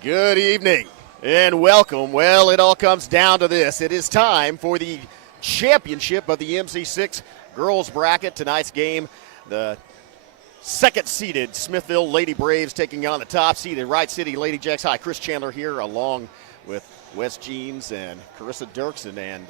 Good evening and welcome. Well, it all comes down to this. It is time for the championship of the MC-6 girls bracket. Tonight's game, the second-seeded Smithville Lady Braves taking on the top-seeded Wright City Lady Jacks. Hi, Chris Chandler here along with Wes Jeans and Carissa Dirksen. And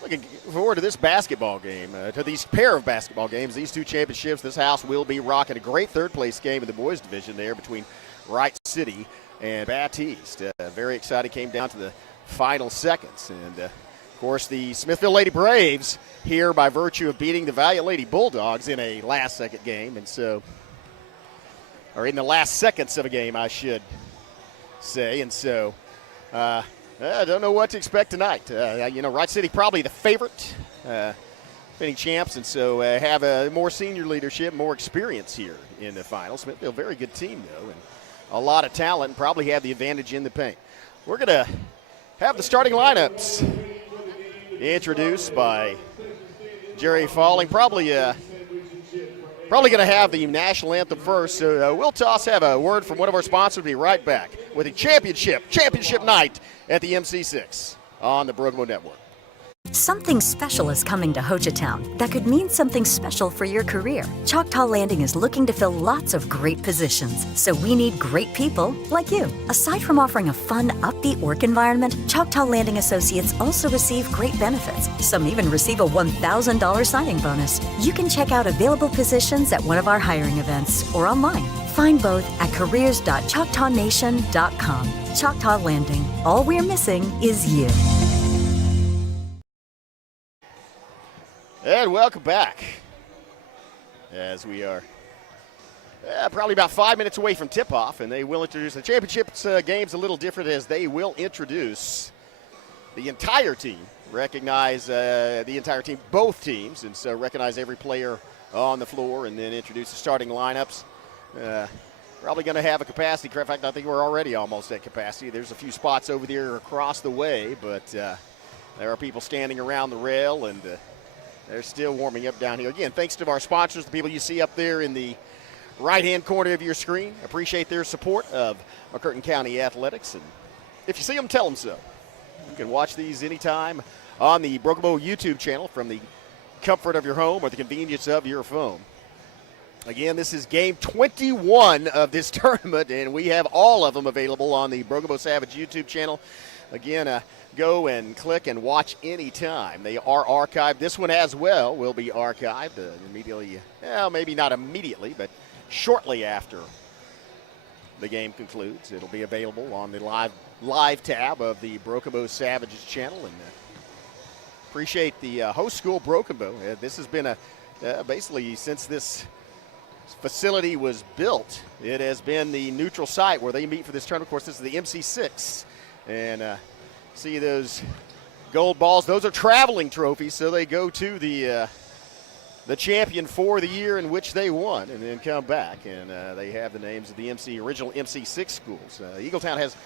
looking forward to this basketball game, to these pair of basketball games, these two championships. This house will be rocking a great third-place game in the boys' division there between Wright City and Baptiste. Very excited, came down to the final seconds. And, of course, the Smithville Lady Braves here by virtue of beating the Valiant Lady Bulldogs in a last-second game. And so, or in the last seconds of a game, I should say. And so, I don't know what to expect tonight. Wright City probably the favorite, defending champs, and so have a more senior leadership, more experience here in the final. Smithville, very good team, though, and a lot of talent, and probably have the advantage in the paint. We're going to have the starting lineups introduced by Jerry Falling. Probably going to have the national anthem first. So we'll have a word from one of our sponsors. We'll be right back with the championship night at the MC-6 on the Brookmo Network. Something special is coming to Hochatown that could mean something special for your career. Choctaw Landing is looking to fill lots of great positions, so we need great people like you. Aside from offering a fun, upbeat work environment, Choctaw Landing Associates also receive great benefits. Some even receive a $1,000 signing bonus. You can check out available positions at one of our hiring events or online. Find both at careers.choctawnation.com. Choctaw Landing. All we're missing is you. And welcome back, as we are probably about 5 minutes away from tip-off, and they will introduce the championships games a little different, as they will introduce the entire team, recognize the entire team, both teams, and so recognize every player on the floor, and then introduce the starting lineups. Probably going to have a capacity. In fact, I think we're already almost at capacity. There's a few spots over there across the way, but there are people standing around the rail, and they're still warming up down here. Again, thanks to our sponsors, the people you see up there in the right-hand corner of your screen. Appreciate their support of McCurtain County Athletics. And if you see them, tell them so. You can watch these anytime on the Brookmo YouTube channel from the comfort of your home or the convenience of your phone. Again, this is game 21 of this tournament, and we have all of them available on the Brookmo Savage YouTube channel. Again, go and click and watch anytime. They are archived. This one as well will be archived immediately. Well, maybe not immediately, but shortly after the game concludes. It'll be available on the live tab of the Brookmo Savages channel. And appreciate the host school Brookmo. This has been basically since this facility was built, it has been the neutral site where they meet for this tournament. Of course, this is the MC-6. And see those gold balls. Those are traveling trophies, so they go to the champion for the year in which they won, and then come back. And they have the names of the original MC-6 schools. Eagletown has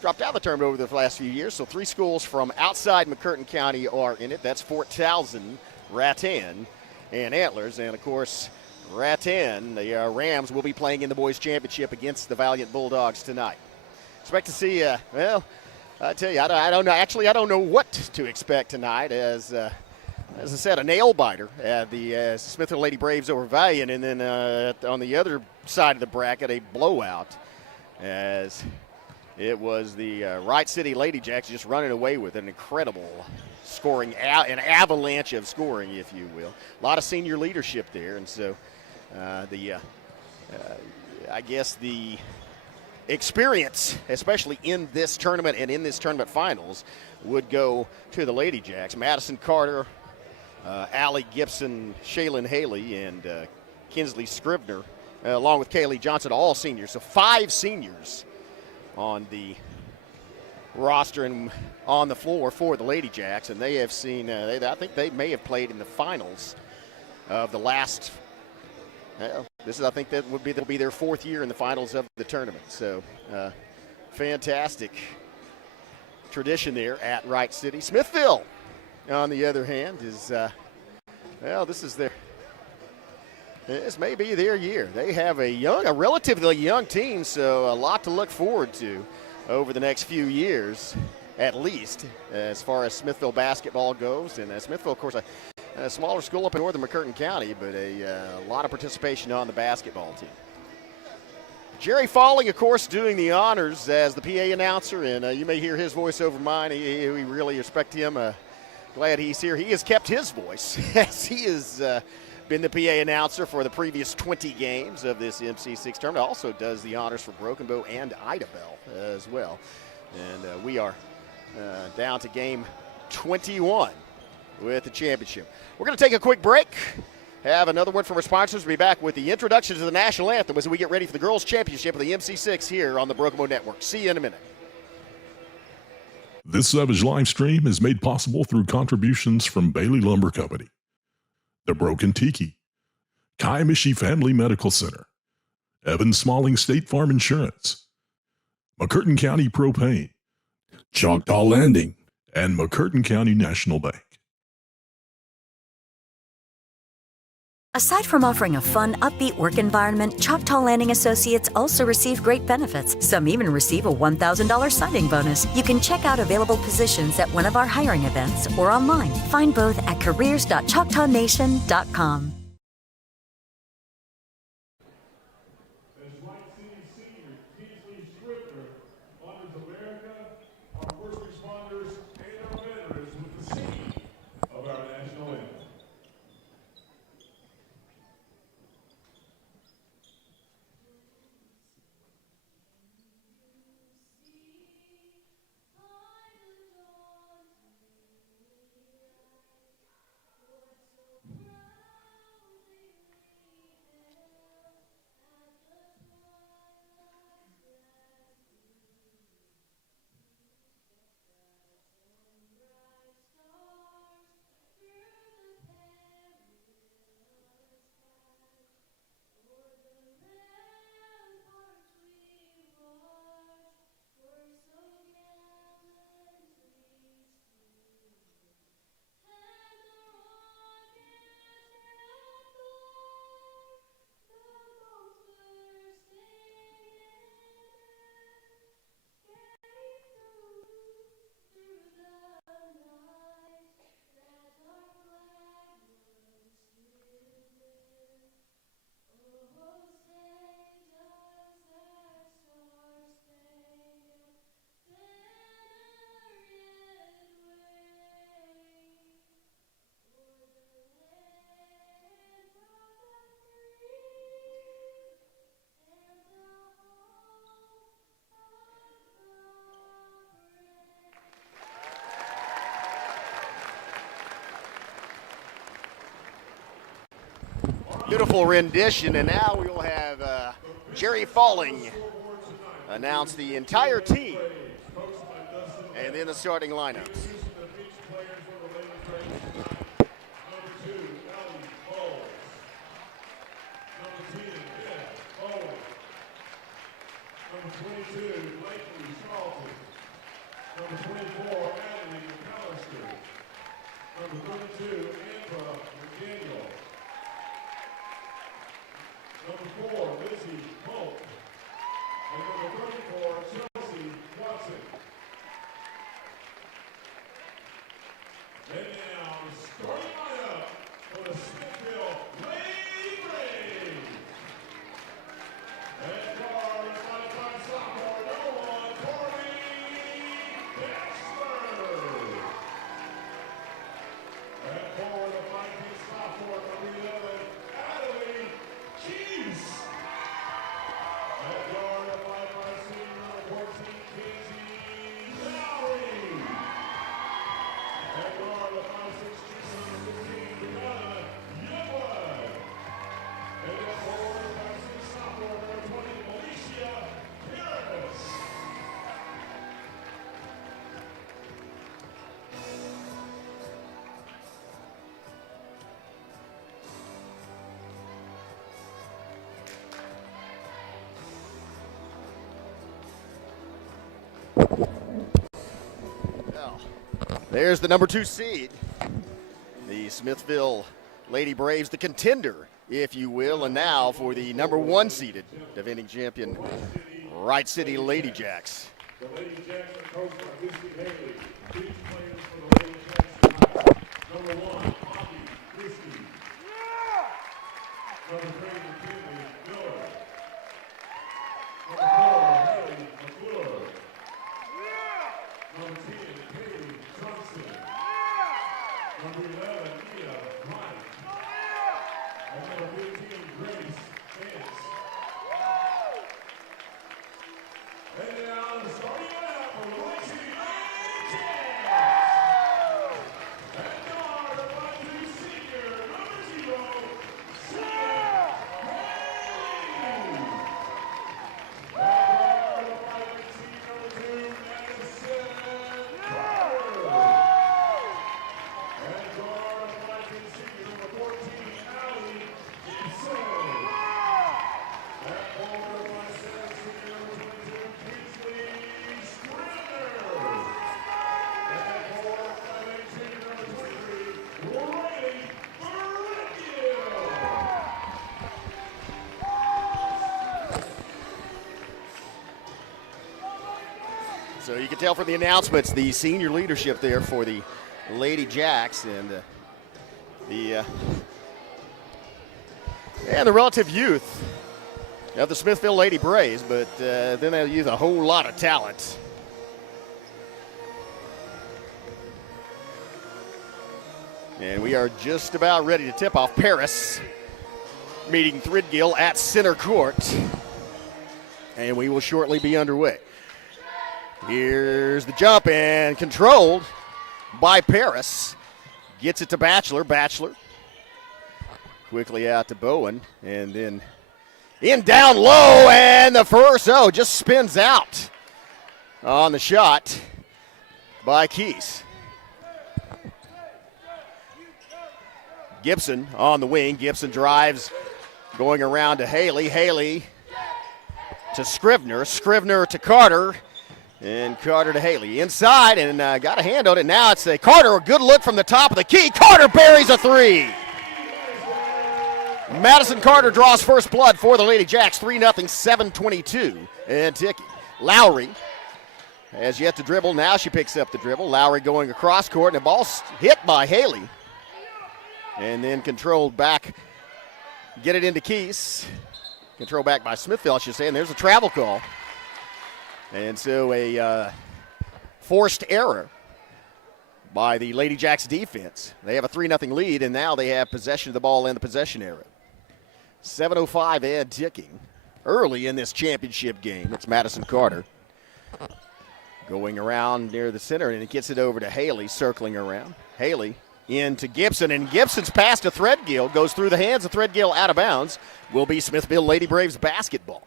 dropped out of the tournament over the last few years, so 3 schools from outside McCurtain County are in it. That's Fort Townsend, Rattan, and Antlers. And, of course, Rattan, the Rams, will be playing in the boys' championship against the Valiant Bulldogs tonight. Expect to see, I tell you, I don't know. Actually, I don't know what to expect tonight. As I said, a nail-biter at the Smithville Lady Braves over Valiant, and then on the other side of the bracket, a blowout, as it was the Wright City Lady Jacks just running away with an incredible scoring, an avalanche of scoring, if you will. A lot of senior leadership there, and so I guess the experience, especially in this tournament and in this tournament finals, would go to the Lady Jacks. Madison Carter, Allie Gibson, Shaylin Haley, and Kinsley Scribner, along with Kaylee Johnson, all seniors. So 5 seniors on the roster and on the floor for the Lady Jacks, and they have seen, I think they may have played in the finals of the last I think that will be their 4th year in the finals of the tournament. So fantastic tradition there at Wright City. Smithville, on the other hand, is this is their this may be their year. They have a relatively young team, so a lot to look forward to over the next few years, at least, as far as Smithville basketball goes. And Smithville, of course, a smaller school up in northern McCurtain County, but a lot of participation on the basketball team. Jerry Falling, of course, doing the honors as the PA announcer, and you may hear his voice over mine. We really respect him. Glad he's here. He has kept his voice as he has been the PA announcer for the previous 20 games of this MC-6 tournament. Also does the honors for Broken Bow and Idabel as well. And we are down to game 21 with the championship. We're going to take a quick break. Have another word from our sponsors. We'll be back with the introduction to the national anthem as we get ready for the girls' championship of the MC-6 here on the Broken Bow Network. See you in a minute. This Savage live stream is made possible through contributions from Bailey Lumber Company, The Broken Tiki, Kaimishi Family Medical Center, Evan Smalling State Farm Insurance, McCurtain County Propane, Choctaw Landing, and McCurtain County National Bank. Aside from offering a fun, upbeat work environment, Choctaw Landing Associates also receive great benefits. Some even receive a $1,000 signing bonus. You can check out available positions at one of our hiring events or online. Find both at careers.choctawnation.com. Beautiful rendition, and now we will have Jerry Falling announce the entire team and then the starting lineups. And now, starting lineup for the Smithville Lady Braves. And guard, '95 sophomore, number 1, Corey Dexter. And forward, the '19 sophomore, number 11, Adelie Keys. And guard, the '95 senior, number 14, Kenzie Lowry. And guard, the '56 junior, number 15, Brianna Youngblood. And then forward, the '56 sophomore, number 20, Alicia Harris. Well, there's the number 2 seed, the Smithville Lady Braves, the contender if you will. And now for the number 1 seeded defending champion, Wright City Lady Jacks. The Lady Jacks are coached by Christy Haley. These players for the Lady Jacks tonight. Number 1, Poppy Christy. Number 3, McKinley Miller. Number 4, Haley McClure. Number 10, Haley Johnson. Number 11, Mia Wright. And number 15, Grace Vance. And now the starting lineup for the Wright City Lady Jacks. And guard the 5'2" senior, number 0, Sarah Haley. And guard the 5'18", number 2, Madison Carter. And guard the 5'10" senior, number 14, Allie Gibson. And forward the 5'7" senior, number 22, Kingsley Scrivener. And forward the 5'8" senior, number 23, Riley Meridian. So you can tell from the announcements, the senior leadership there for the Lady Jacks and the relative youth of the Smithville Lady Braves, but then they use a whole lot of talent. And we are just about ready to tip off. Paris meeting Threadgill at center court, and we will shortly be underway. Here's the jump, and controlled by Paris. Gets it to Batchelor. Batchelor quickly out to Bowen, and then in down low, and the first, just spins out on the shot by Keys. Gibson on the wing. Gibson drives, going around to Haley. Haley to Scrivener. Scrivener to Carter. And Carter to Haley. Inside, and got a hand on it. Now it's a Carter, a good look from the top of the key. Carter buries a 3. Madison Carter draws first blood for the Lady Jacks. 3-0, 7:22. And ticking. Lowry has yet to dribble. Now she picks up the dribble. Lowry going across court, and the ball's hit by Haley. And then controlled back. Get it into Keys. Control back by Smithville, I should say. And there's a travel call. And so a forced error by the Lady Jacks defense. They have a 3-0 lead, and now they have possession of the ball in the possession area. 7:05 and ticking early in this championship game. It's Madison Carter going around near the center, and it gets it over to Haley, circling around. Haley into Gibson, and Gibson's pass to Threadgill goes through the hands of Threadgill, out of bounds. Will be Smithville Lady Braves basketball.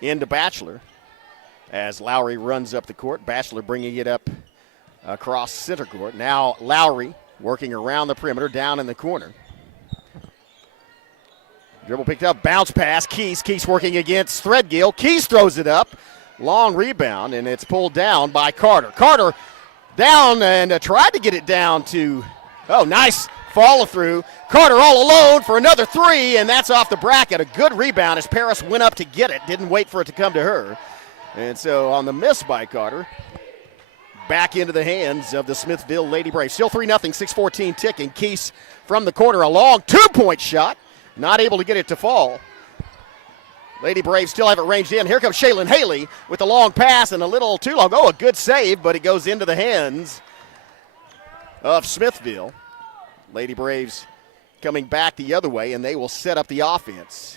Into Batchelor as Lowry runs up the court. Batchelor bringing it up across center court. Now Lowry working around the perimeter, down in the corner. Dribble picked up, bounce pass. Keys working against Threadgill. Keys throws it up. Long rebound, and it's pulled down by Carter. Carter down and tried to get it down to, nice follow through. Carter all alone for another 3, and that's off the bracket. A good rebound as Paris went up to get it. Didn't wait for it to come to her. And so on the miss by Carter, back into the hands of the Smithville Lady Braves. Still 3-0, 6:14 ticking. Keys from the corner, a long 2-point shot. Not able to get it to fall. Lady Braves still have it ranged in. Here comes Shaylin Haley with the long pass and a little too long. A good save, but it goes into the hands of Smithville. Lady Braves coming back the other way, and they will set up the offense.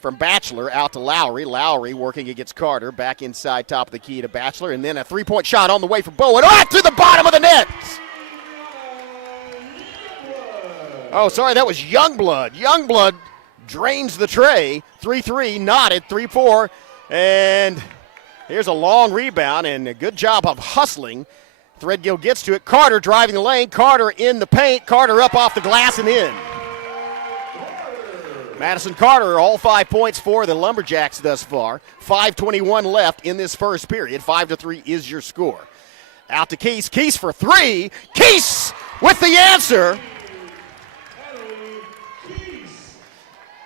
From Batchelor out to Lowry. Lowry working against Carter. Back inside, top of the key to Batchelor. And then a 3-point shot on the way for Bowen. Right through the bottom of the net. That was Youngblood. Youngblood drains the tray. 3-3, knotted, 3-4. And here's a long rebound and a good job of hustling. Threadgill gets to it. Carter driving the lane. Carter in the paint. Carter up off the glass and in. Madison Carter, all 5 points for the Lumberjacks thus far. 5:21 left in this first period. 5-3 is your score. Out to Keys. Keys for 3. Keys with the answer.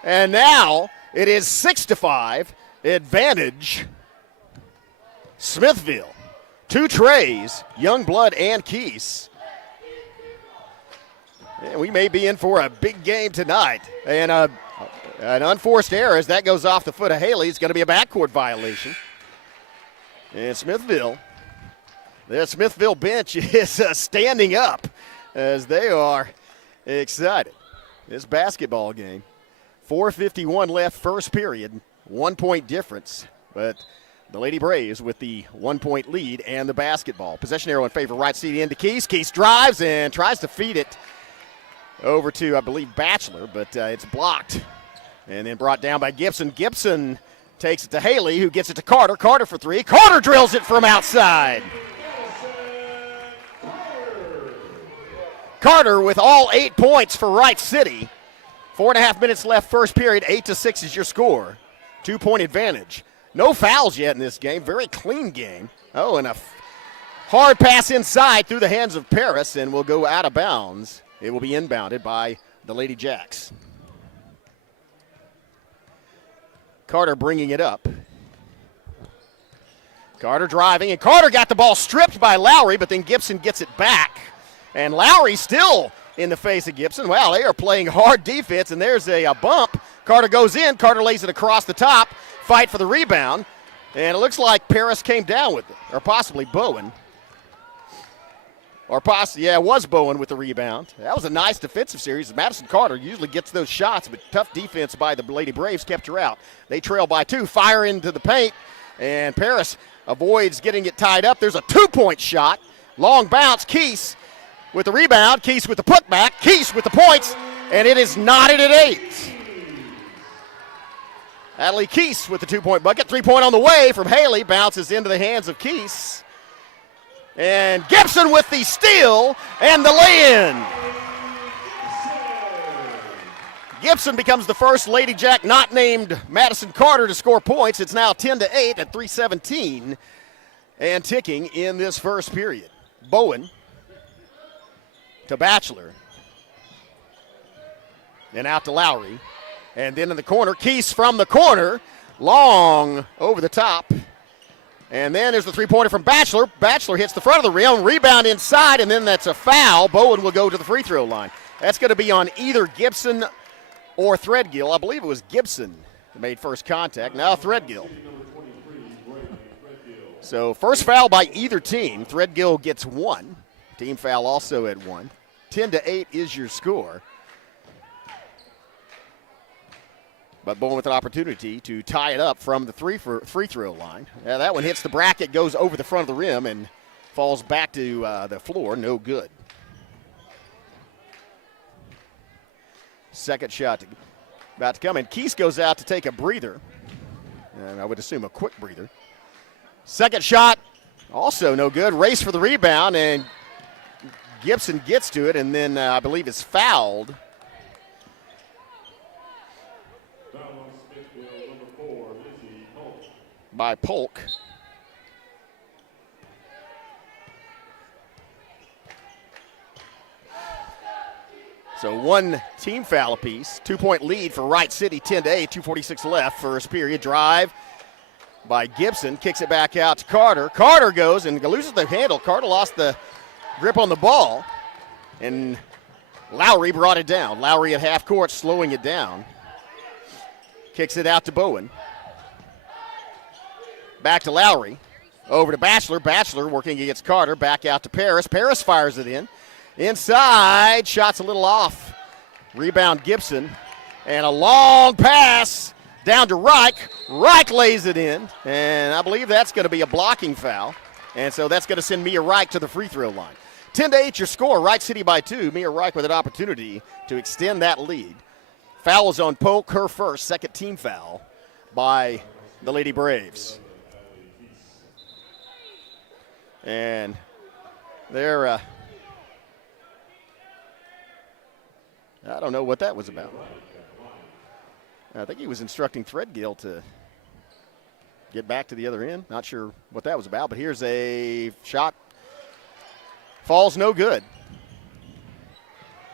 And now it is 6-5 advantage Smithville. 2 trays, Youngblood and Keese. And we may be in for a big game tonight. And an unforced error as that goes off the foot of Haley. It's going to be a backcourt violation. And Smithville, the Smithville bench is standing up as they are excited. This basketball game, 4:51 left first period, 1 point difference. But the Lady Braves with the 1 point lead and the basketball. Possession arrow in favor of Wright City into Keese. Keese drives and tries to feed it over to, I believe, Batchelor, but it's blocked. And then brought down by Gibson. Gibson takes it to Haley, who gets it to Carter. Carter for 3. Carter drills it from outside. Carter with all 8 points for Wright City. 4.5 minutes left first period. 8-6 is your score. 2 point advantage. No fouls yet in this game. Very clean game. Oh, and a hard pass inside through the hands of Paris and will go out of bounds. It will be inbounded by the Lady Jacks. Carter bringing it up. Carter driving, and Carter got the ball stripped by Lowry, but then Gibson gets it back. And Lowry still in the face of Gibson. Wow, they are playing hard defense, and there's a bump. Carter goes in. Carter lays it across the top. Fight for the rebound. And it looks like Paris came down with it, or possibly Bowen. It was Bowen with the rebound. That was a nice defensive series. Madison Carter usually gets those shots, but tough defense by the Lady Braves kept her out. They trail by 2, fire into the paint, and Paris avoids getting it tied up. There's a 2-point shot. Long bounce, Keese with the rebound. Keese with the putback. Keese with the points, and it is knotted at 8. Natalie Keese with the 2-point bucket. 3-point on the way from Haley. Bounces into the hands of Keese. And Gibson with the steal and the lay-in. Gibson becomes the first Lady Jack not named Madison Carter to score points. It's now 10-8 at 3:17 and ticking in this first period. Bowen to Batchelor. And out to Lowry. And then in the corner, Keese from the corner. Long over the top. And then there's the 3-pointer from Batchelor. Batchelor hits the front of the rim, rebound inside, and then that's a foul. Bowen will go to the free throw line. That's going to be on either Gibson or Threadgill. I believe it was Gibson that made first contact. Now Threadgill. So first foul by either team. Threadgill gets 1. Team foul also at 1. 10-8 is your score. But Bowen with an opportunity to tie it up from the free throw line. That one hits the bracket, goes over the front of the rim, and falls back to the floor. No good. Second shot about to come in. Keese goes out to take a breather. And I would assume a quick breather. Second shot, also no good. Race for the rebound, and Gibson gets to it, and then I believe is fouled. By Polk. So 1 team foul apiece. 2-point lead for Wright City, 10-8, 2:46 left. First period. Drive by Gibson. Kicks it back out to Carter. Carter goes and loses the handle. Carter lost the grip on the ball. And Lowry brought it down. Lowry at half court slowing it down. Kicks it out to Bowen. Back to Lowry. Over to Batchelor. Batchelor working against Carter. Back out to Paris. Paris fires it in. Inside. Shot's a little off. Rebound Gibson. And a long pass down to Reich. Reich lays it in. And I believe that's going to be a blocking foul. And so that's going to send Mia Reich to the free throw line. 10-8 your score. Wright City by 2. Mia Reich with an opportunity to extend that lead. Foul is on Polk. Her first. Second team foul by the Lady Braves. And they're, I don't know what that was about. I think he was instructing Threadgill to get back to the other end. Not sure what that was about, but here's a shot. Falls no good.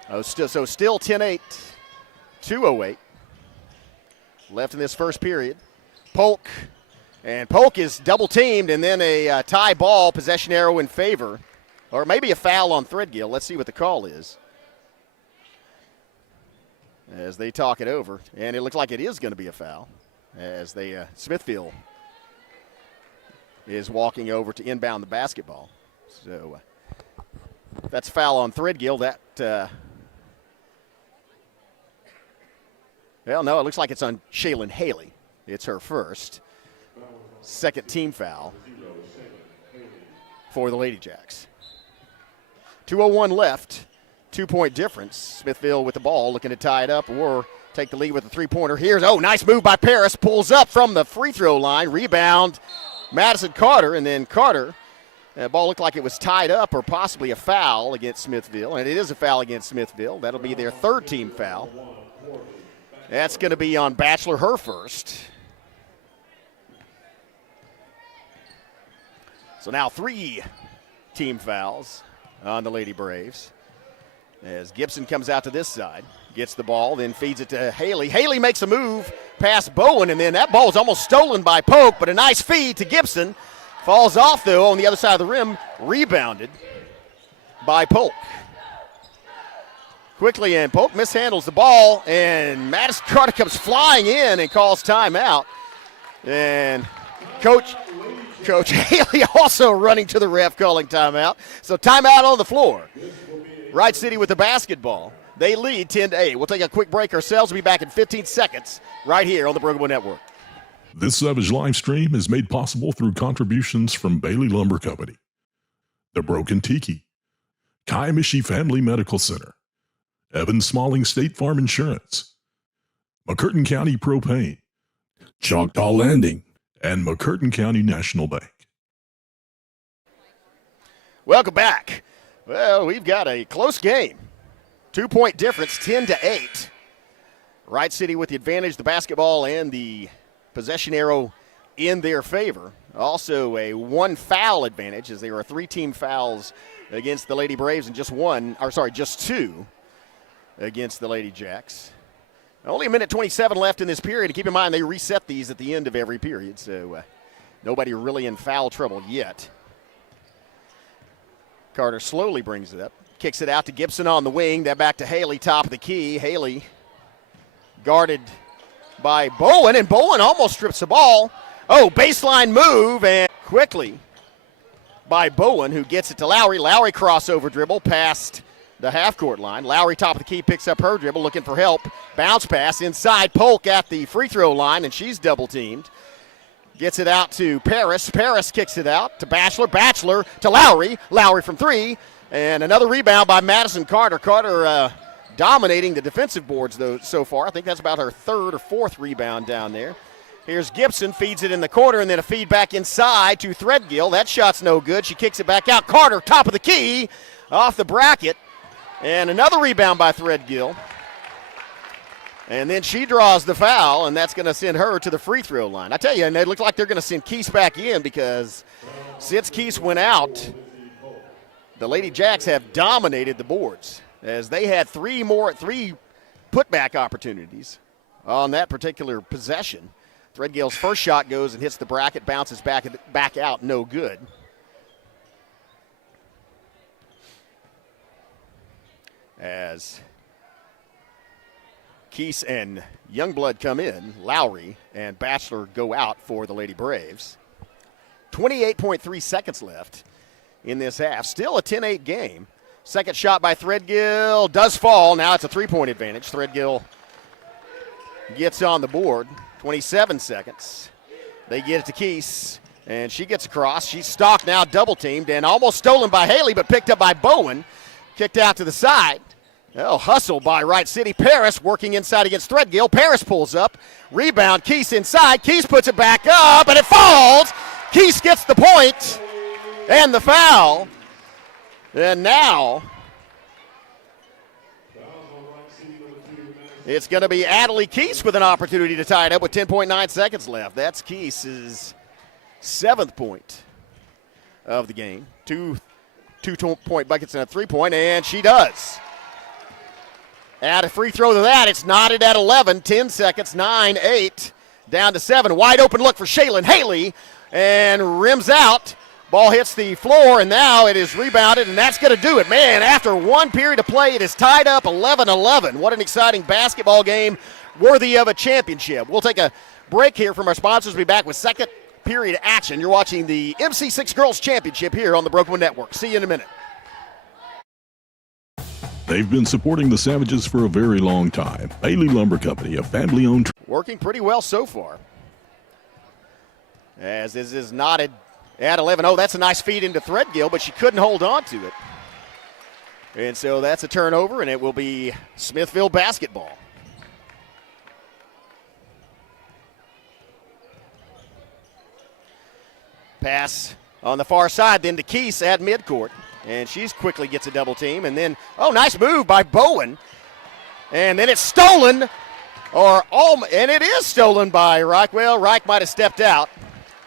So still 10-8, 2:08. left in this first period. Polk, and Polk is double teamed, and then a tie ball, possession arrow in favor, or maybe a foul on Threadgill. Let's see what the call is as they talk it over, and it looks like it is going to be a foul as they Smithville is walking over to inbound the basketball. So that's a foul on Threadgill. That well, no, it looks like it's on Shaylin Haley. It's her first. Second team foul for the Lady Jacks. 2:01 left, 2-point difference. Smithville with the ball, looking to tie it up or take the lead with a three-pointer. Here's, nice move by Paris. Pulls up from the free throw line. Rebound, Madison Carter, and then Carter. The ball looked like it was tied up or possibly a foul against Smithville, and it is a foul against Smithville. That'll be their third team foul. That's going to be on Batchelor, her first. So now 3 team fouls on the Lady Braves. As Gibson comes out to this side, gets the ball, then feeds it to Haley. Haley makes a move past Bowen, and then that ball is almost stolen by Polk, but a nice feed to Gibson. Falls off, though, on the other side of the rim, rebounded by Polk. Quickly, and Polk mishandles the ball, and Madison Carter comes flying in and calls timeout. And Coach Haley also running to the ref calling timeout. So timeout on the floor. Wright City with the basketball. They lead 10-8. We'll take a quick break ourselves. We'll be back in 15 seconds right here on the Broken Bow Network. This Savage live stream is made possible through contributions from Bailey Lumber Company, The Broken Tiki, Kiamichi Family Medical Center, Evan Smalling State Farm Insurance, McCurtain County Propane, Choctaw Landing, and McCurtain County National Bank. Welcome back. Well, we've got a close game. 2-point difference, 10-8. Wright City with the advantage, the basketball and the possession arrow in their favor. Also a 1 foul advantage, as there are 3 team fouls against the Lady Braves and just 2 against the Lady Jacks. Only a minute 27 left in this period. Keep in mind, they reset these at the end of every period, so nobody really in foul trouble yet. Carter slowly brings it up, kicks it out to Gibson on the wing, then back to Haley, top of the key. Haley guarded by Bowen, and Bowen almost strips the ball. Baseline move, and quickly by Bowen, who gets it to Lowry. Lowry crossover dribble past the half-court line. Lowry, top of the key, picks up her dribble, looking for help. Bounce pass inside. Polk at the free throw line, and she's double-teamed. Gets it out to Paris. Paris kicks it out to Batchelor. Batchelor to Lowry. Lowry from 3. And another rebound by Madison Carter. Carter dominating the defensive boards, though, so far. I think that's about her 3rd or 4th rebound down there. Here's Gibson, feeds it in the corner, and then a feed back inside to Threadgill. That shot's no good. She kicks it back out. Carter, top of the key, off the bracket. And another rebound by Threadgill. And then she draws the foul, and that's going to send her to the free throw line. I tell you, and it looks like they're going to send Keese back in, because since Keese went out, the Lady Jacks have dominated the boards, as they had 3 putback opportunities on that particular possession. Threadgill's first shot goes and hits the bracket, bounces back out, no good. As Keese and Youngblood come in, Lowry and Batchelor go out for the Lady Braves. 28.3 seconds left in this half. Still a 10-8 game. Second shot by Threadgill does fall. Now it's a 3-point advantage. Threadgill gets on the board. 27 seconds. They get it to Keese, and she gets across. She's stalked now, double-teamed, and almost stolen by Haley, but picked up by Bowen. Kicked out to the side. Hustle by Wright City. Paris working inside against Threadgill. Paris pulls up. Rebound. Keese inside. Keese puts it back up, and it falls. Keese gets the point and the foul. And now it's going to be Adelaide Keese with an opportunity to tie it up with 10.9 seconds left. That's Keese's 7th point of the game. Two 2-point buckets and a 3-point, and she does. Add a free throw to that. It's knotted at 11. 10 seconds. 9, 8. Down to 7. Wide open look for Shaylin Haley. And rims out. Ball hits the floor, and now it is rebounded, and that's going to do it. Man, after one period of play, it is tied up 11-11. What an exciting basketball game, worthy of a championship. We'll take a break here from our sponsors. We'll be back with second period action. You're watching the MC-6 Girls Championship here on the Broken One Network. See you in a minute. They've been supporting the Savages for a very long time. Bailey Lumber Company, a family-owned. Working pretty well so far. As this is knotted at 11. Oh, that's a nice feed into Threadgill, but she couldn't hold on to it. And so that's a turnover, and it will be Smithville basketball. Pass on the far side, then to Keese at midcourt. And she quickly gets a double team. And then, oh, nice move by Bowen. And then it's stolen, and it is stolen by Reich. Well, Reich might have stepped out.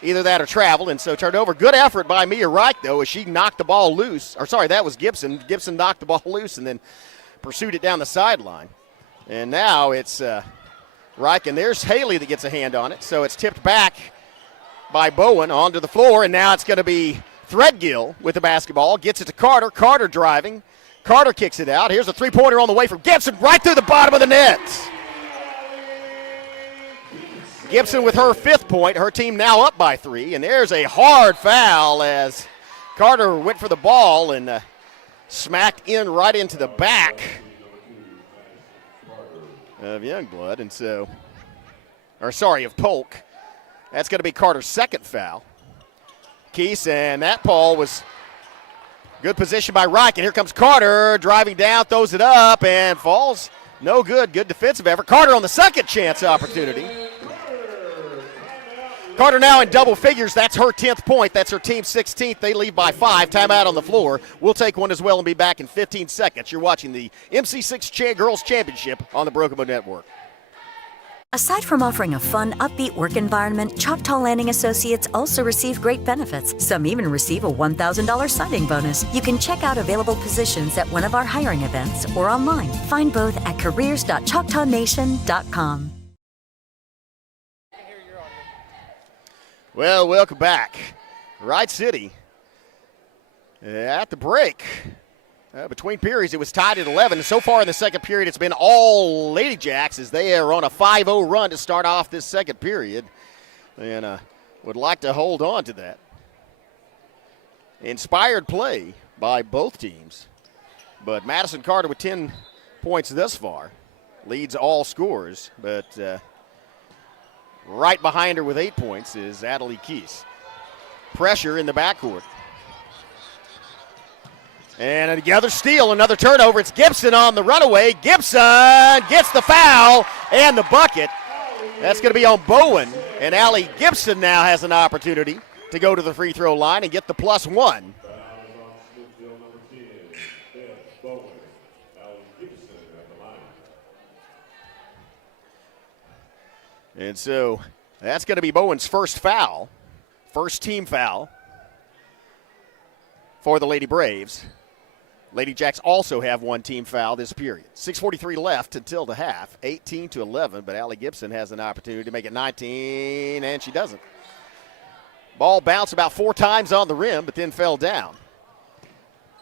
Either that or travel, and so turned over. Good effort by Mia Reich, though, as she knocked the ball loose. Or, sorry, that was Gibson. Gibson knocked the ball loose and then pursued it down the sideline. And now it's Reich, and there's Haley that gets a hand on it. So it's tipped back by Bowen onto the floor, and now it's going to be Threadgill with the basketball. Gets it to Carter. Carter driving. Carter kicks it out. Here's a three-pointer on the way from Gibson right through the bottom of the net. Gibson with her 5th point. Her team now up by 3. And there's a hard foul as Carter went for the ball and smacked in right into the back of Youngblood. And so, of Polk. That's going to be Carter's 2nd foul. Keese, and that ball was good position by Reich. And here comes Carter driving down, throws it up, and falls. No good. Good defensive effort. Carter on the second chance opportunity. Carter now in double figures. That's her 10th point. That's her team's 16th. They lead by 5. Timeout on the floor. We'll take one as well and be back in 15 seconds. You're watching the MC-6 Girls Championship on the Broken One Network. Aside from offering a fun, upbeat work environment, Choctaw Landing Associates also receive great benefits. Some even receive a $1,000 signing bonus. You can check out available positions at one of our hiring events or online. Find both at careers.choctawnation.com. Well, welcome back. Wright City at the break. Between periods, it was tied at 11. So far in the second period, it's been all Lady Jacks as they are on a 5-0 run to start off this second period. And would like to hold on to that. Inspired play by both teams. But Madison Carter with 10 points thus far. Leads all scorers, but right behind her with 8 points is Adelie Keese. Pressure in the backcourt. And another steal, another turnover. It's Gibson on the runaway. Gibson gets the foul and the bucket. That's going to be on Bowen. And Allie Gibson now has an opportunity to go to the free throw line and get the +1. And so that's going to be Bowen's first foul, first team foul for the Lady Braves. Lady Jacks also have one team foul this period. 6:43 left until the half, 18-11, but Allie Gibson has an opportunity to make it 19, and she doesn't. Ball bounced about 4 times on the rim, but then fell down.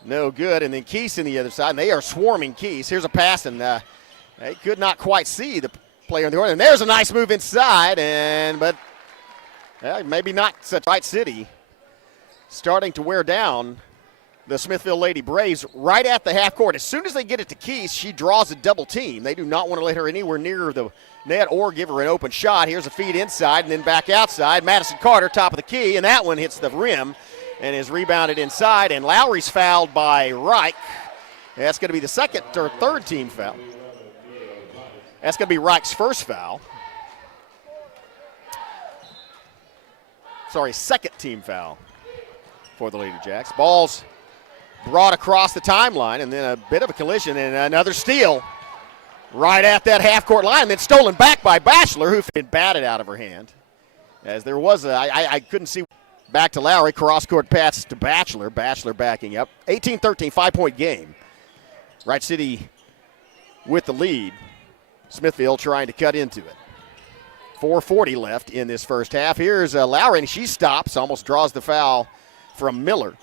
No good, and then Keese on the other side, and they are swarming Keese. Here's a pass, and they could not quite see the player in the corner. And there's a nice move inside, but maybe not such. Wright City starting to wear down the Smithville Lady Braves right at the half court. As soon as they get it to Keese, she draws a double team. They do not want to let her anywhere near the net or give her an open shot. Here's a feed inside and then back outside. Madison Carter, top of the key, and that one hits the rim and is rebounded inside. And Lowry's fouled by Reich. That's going to be the second or third team foul. That's going to be Reich's first foul. Second team foul for the Lady Jacks. Ball's brought across the timeline, and then a bit of a collision and another steal right at that half-court line, and then stolen back by Batchelor, who been batted out of her hand. As there was I couldn't see. Back to Lowry, cross-court pass to Batchelor. Batchelor backing up. 18-13, 5-point game. Wright City with the lead. Smithville trying to cut into it. 4:40 left in this first half. Here's Lowry, and she stops, almost draws the foul from Miller.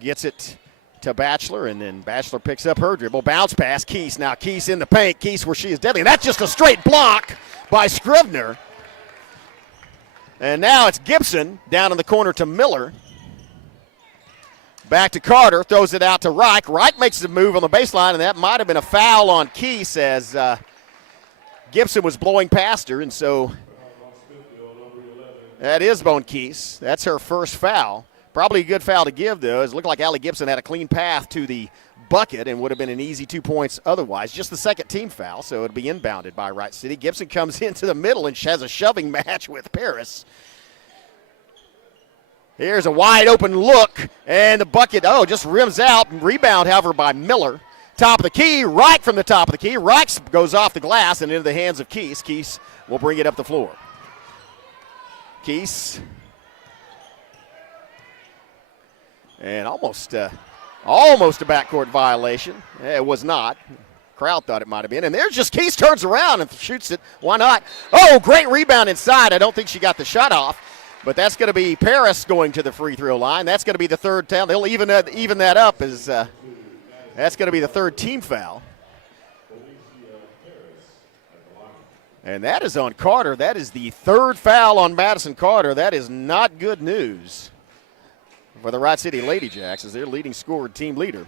Gets it to Batchelor, and then Batchelor picks up her dribble. Bounce pass, Keese. Now Keese in the paint. Keese where she is deadly. And that's just a straight block by Scrivener. And now it's Gibson down in the corner to Miller. Back to Carter, throws it out to Wright. Wright makes a move on the baseline, and that might have been a foul on Keese as Gibson was blowing past her, and so that is Bone Keese. That's her first foul. Probably a good foul to give, though, as it looked like Allie Gibson had a clean path to the bucket and would have been an easy 2 points otherwise. Just the second team foul, so it'll be inbounded by Wright City. Gibson comes into the middle and has a shoving match with Paris. Here's a wide open look, and the bucket, just rims out. Rebound, however, by Miller. Top of the key, Wright from the top of the key. Wright goes off the glass and into the hands of Keese. Keese will bring it up the floor. Keese. And almost a backcourt violation. It was not. Crowd thought it might have been. And there's just Keese turns around and shoots it. Why not? Oh, great rebound inside. I don't think she got the shot off. But that's going to be Paris going to the free throw line. That's going to be the third foul. They'll even that up as that's going to be the third team foul. And that is on Carter. That is the third foul on Madison Carter. That is not good news for the Wright City Lady Jacks as their leading scorer, team leader.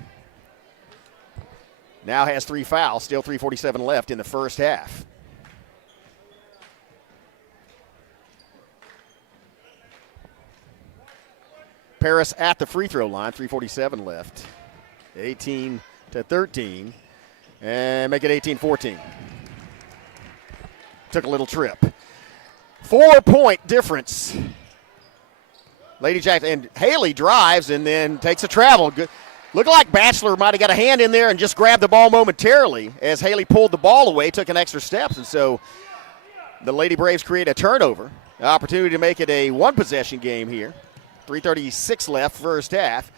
Now has 3 fouls, still 3:47 left in the first half. Paris at the free throw line, 3:47 left. 18-13, and make it 18-14. Took a little trip. 4-point difference. Lady Jacks, and Haley drives and then takes a travel. Good. Looked like Batchelor might have got a hand in there and just grabbed the ball momentarily as Haley pulled the ball away, took an extra steps, and so the Lady Braves create a turnover. An opportunity to make it a one-possession game here. 3:36 left first half.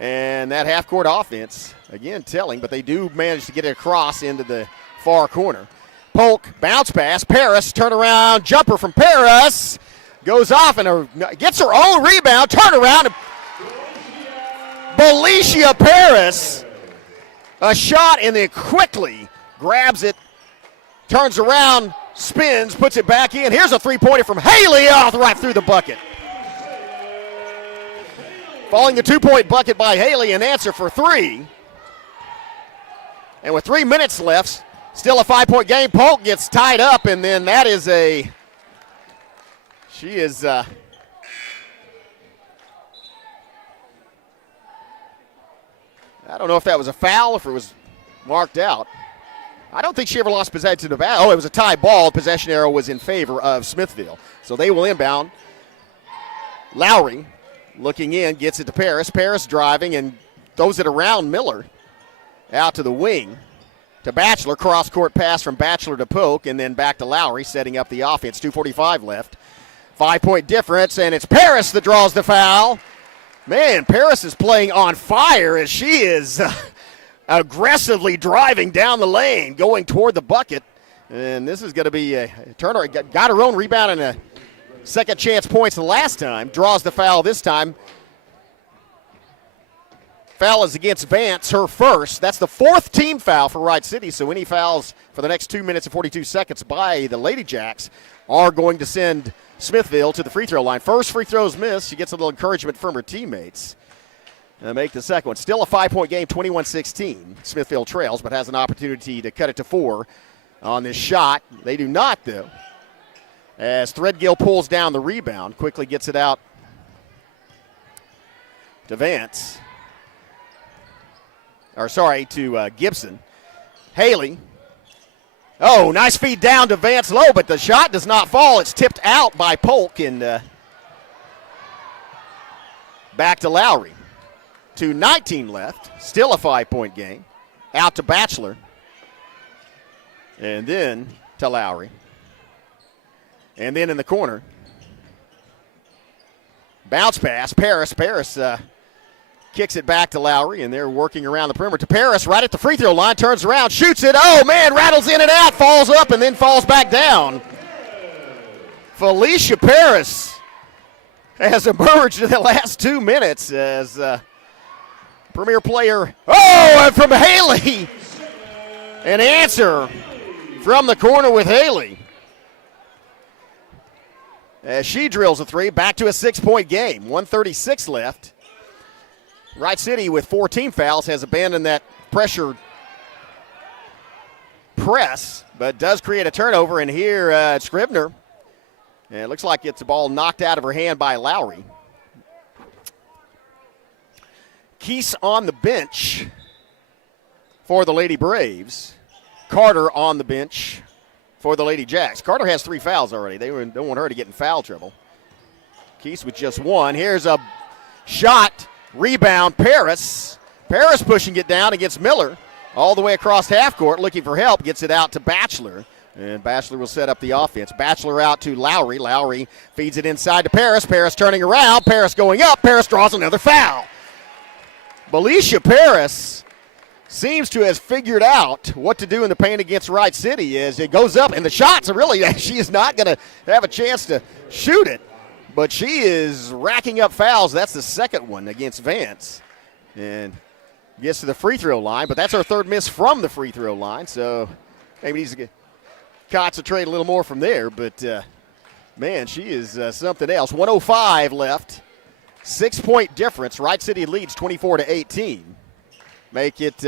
And that half-court offense, again, telling, but they do manage to get it across into the far corner. Polk, bounce pass, Paris, turnaround, jumper from Paris. Goes off and gets her own rebound, turn around. Belicia Paris, a shot and then quickly grabs it, turns around, spins, puts it back in. Here's a three-pointer from Haley off right through the bucket. Falling the 2-point bucket by Haley, an answer for 3. And with 3 minutes left, still a 5-point game. Polk gets tied up, and then that is I don't know if that was a foul, if it was marked out. I don't think she ever lost possession to the bat. Oh, it was a tie ball. Possession arrow was in favor of Smithville. So they will inbound. Lowry looking in, gets it to Paris. Paris driving and throws it around Miller. Out to the wing to Batchelor. Cross-court pass from Batchelor to Polk, and then back to Lowry, setting up the offense. 2:45 left. 5-point difference, and it's Paris that draws the foul. Man, Paris is playing on fire as she is aggressively driving down the lane, going toward the bucket. And this is going to be a turnover. Got her own rebound and a second chance points the last time. Draws the foul this time. Foul is against Vance, her first. That's the 4th team foul for Wright City, so any fouls for the next 2 minutes and 42 seconds by the Lady Jacks are going to send Smithville to the free throw line. First free throw's missed. She gets a little encouragement from her teammates. And make the second one. Still a 5-point game, 21-16. Smithville trails, but has an opportunity to cut it to 4 on this shot. They do not, though. As Threadgill pulls down the rebound, quickly gets it out to Vance. To Gibson. Haley. Oh, nice feed down to Vance low, but the shot does not fall. It's tipped out by Polk, and back to Lowry. 2:19 left. Still a 5-point game. Out to Batchelor. And then to Lowry. And then in the corner. Bounce pass. Paris kicks it back to Lowry, and they're working around the perimeter to Paris right at the free throw line, turns around, shoots it. Oh, man, rattles in and out, falls up, and then falls back down. Felicia Paris has emerged in the last 2 minutes as premier player. Oh, and from Haley, an answer from the corner with Haley. As she drills a three, back to a 6-point game, 1:36 left. Wright City, with 14 fouls, has abandoned that pressure press, but does create a turnover. And here, Scribner, and it looks like it's a ball knocked out of her hand by Lowry. Keese on the bench for the Lady Braves. Carter on the bench for the Lady Jacks. Carter has 3 fouls already. They don't want her to get in foul trouble. Keese with just 1. Here's a shot, rebound, Paris. Paris pushing it down against Miller all the way across half court, looking for help, gets it out to Batchelor. And Batchelor will set up the offense. Batchelor out to Lowry. Lowry feeds it inside to Paris. Paris turning around. Paris going up. Paris draws another foul. Felicia Paris seems to have figured out what to do in the paint against Wright City as it goes up. And the shots are really, she is not going to have a chance to shoot it. But she is racking up fouls. That's the second one against Vance. And gets to the free throw line. But that's her third miss from the free throw line. So maybe needs to concentrate a little more from there. But, man, she is something else. 1:05 left. 6-point difference. Wright City leads 24-18. Make it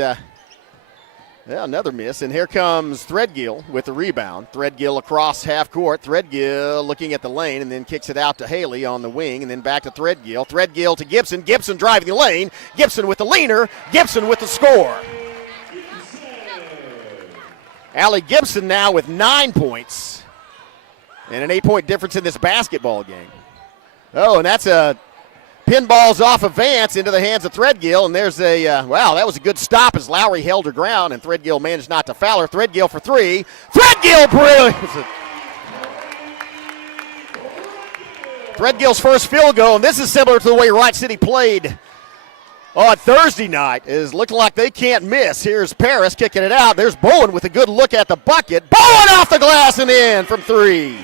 another miss. And here comes Threadgill with the rebound. Threadgill across half court. Threadgill looking at the lane and then kicks it out to Haley on the wing and then back to Threadgill. Threadgill to Gibson. Gibson driving the lane. Gibson with the leaner. Gibson with the score. Allie Gibson now with 9 points and an 8-point difference in this basketball game. Oh, and that's a pinballs off of Vance into the hands of Threadgill, and there's a, wow, that was a good stop as Lowry held her ground, and Threadgill managed not to foul her. Threadgill for 3. Threadgill, brilliant! Threadgill's first field goal, and this is similar to the way Wright City played on Thursday night. Is looking like they can't miss. Here's Paris kicking it out. There's Bowen with a good look at the bucket. Bowen off the glass and in from 3.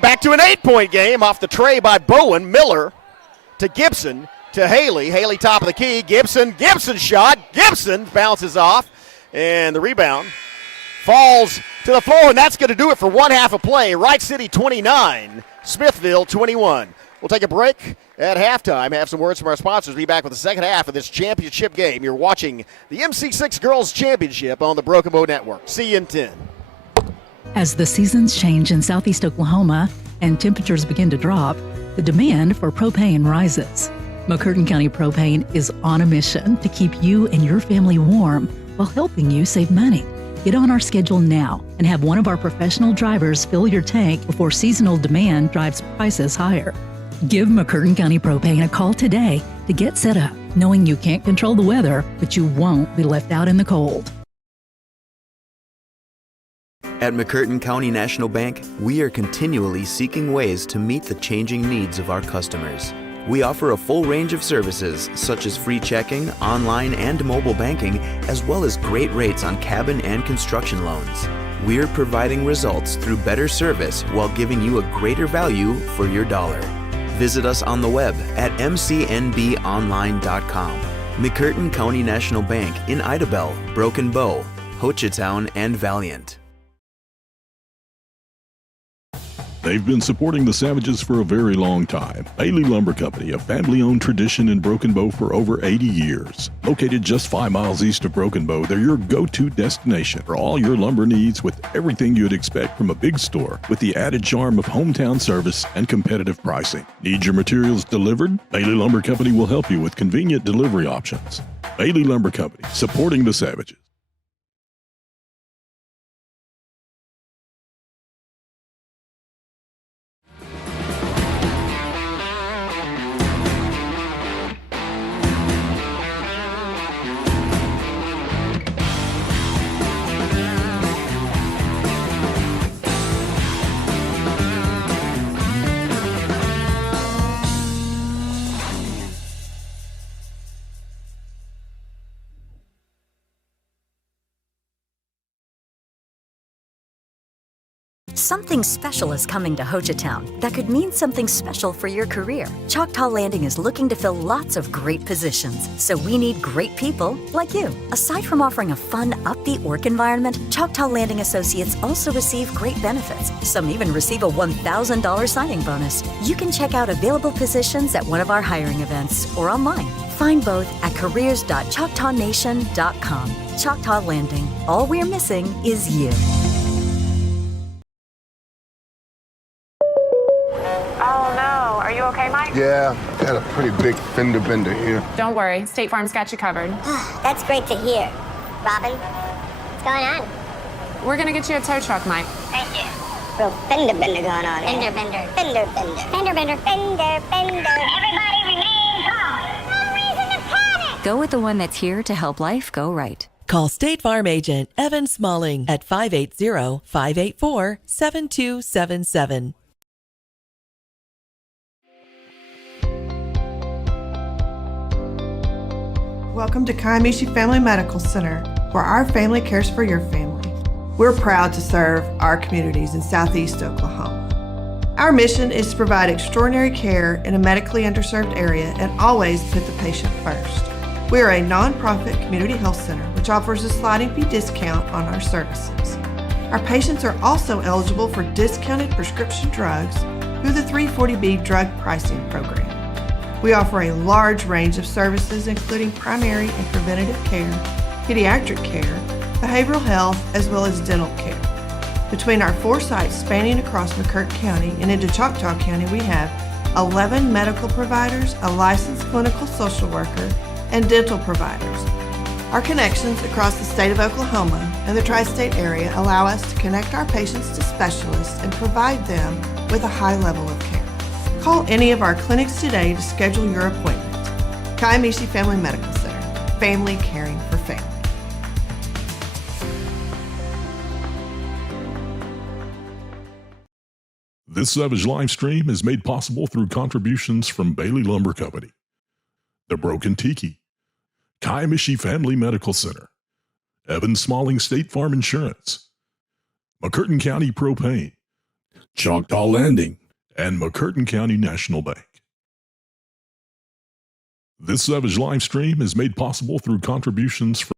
Back to an 8-point game off the tray by Bowen. Miller to Gibson to Haley. Haley top of the key. Gibson shot. Gibson bounces off. And the rebound falls to the floor, and that's going to do it for one half of play. Wright City 29, Smithville 21. We'll take a break at halftime, have some words from our sponsors. Be back with the second half of this championship game. You're watching the MC-6 Girls Championship on the Broken Bow Network. See you in 10. As the seasons change in southeast Oklahoma and temperatures begin to drop, the demand for propane rises. McCurtain County Propane is on a mission to keep you and your family warm while helping you save money. Get on our schedule now and have one of our professional drivers fill your tank before seasonal demand drives prices higher. Give McCurtain County Propane a call today to get set up, knowing you can't control the weather, but you won't be left out in the cold. At McCurtain County National Bank, we are continually seeking ways to meet the changing needs of our customers. We offer a full range of services such as free checking, online and mobile banking, as well as great rates on cabin and construction loans. We're providing results through better service while giving you a greater value for your dollar. Visit us on the web at mcnbonline.com. McCurtain County National Bank in Idabel, Broken Bow, Hochatown, and Valiant. They've been supporting the Savages for a very long time. Bailey Lumber Company, a family-owned tradition in Broken Bow for over 80 years. Located just 5 miles east of Broken Bow, they're your go-to destination for all your lumber needs with everything you'd expect from a big store with the added charm of hometown service and competitive pricing. Need your materials delivered? Bailey Lumber Company will help you with convenient delivery options. Bailey Lumber Company, supporting the Savages. Something special is coming to Hochatown that could mean something special for your career. Choctaw Landing is looking to fill lots of great positions, so we need great people like you. Aside from offering a fun, upbeat work environment, Choctaw Landing Associates also receive great benefits. Some even receive a $1,000 signing bonus. You can check out available positions at one of our hiring events or online. Find both at careers.choctawnation.com. Choctaw Landing. All we're missing is you. Oh no, are you okay, Mike? Yeah, got a pretty big fender bender here. Don't worry, State Farm's got you covered. That's great to hear. Robin, what's going on? We're gonna get you a tow truck, Mike. Thank you. Real fender bender going on here. Fender bender. Fender bender. Fender bender. Fender bender. Everybody remain calm. No reason to panic. Go with the one that's here to help life go right. Call State Farm agent Evan Smalling at 580-584-7277. Welcome to Kiamichi Family Medical Center, where our family cares for your family. We're proud to serve our communities in Southeast Oklahoma. Our mission is to provide extraordinary care in a medically underserved area and always put the patient first. We are a nonprofit community health center which offers a sliding fee discount on our services. Our patients are also eligible for discounted prescription drugs through the 340B drug pricing program. We offer a large range of services including primary and preventative care, pediatric care, behavioral health, as well as dental care. Between our 4 sites spanning across McCurtain County and into Choctaw County, we have 11 medical providers, a licensed clinical social worker, and dental providers. Our connections across the state of Oklahoma and the tri-state area allow us to connect our patients to specialists and provide them with a high level of care. Call any of our clinics today to schedule your appointment. Kiamichi Family Medical Center, family caring for family. This Savage live stream is made possible through contributions from Bailey Lumber Company, The Broken Tiki, Kiamichi Family Medical Center, Evan Smalling State Farm Insurance, McCurtain County Propane, Choctaw Landing, and McCurtain County National Bank. This Savage live stream is made possible through contributions from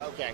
Okay.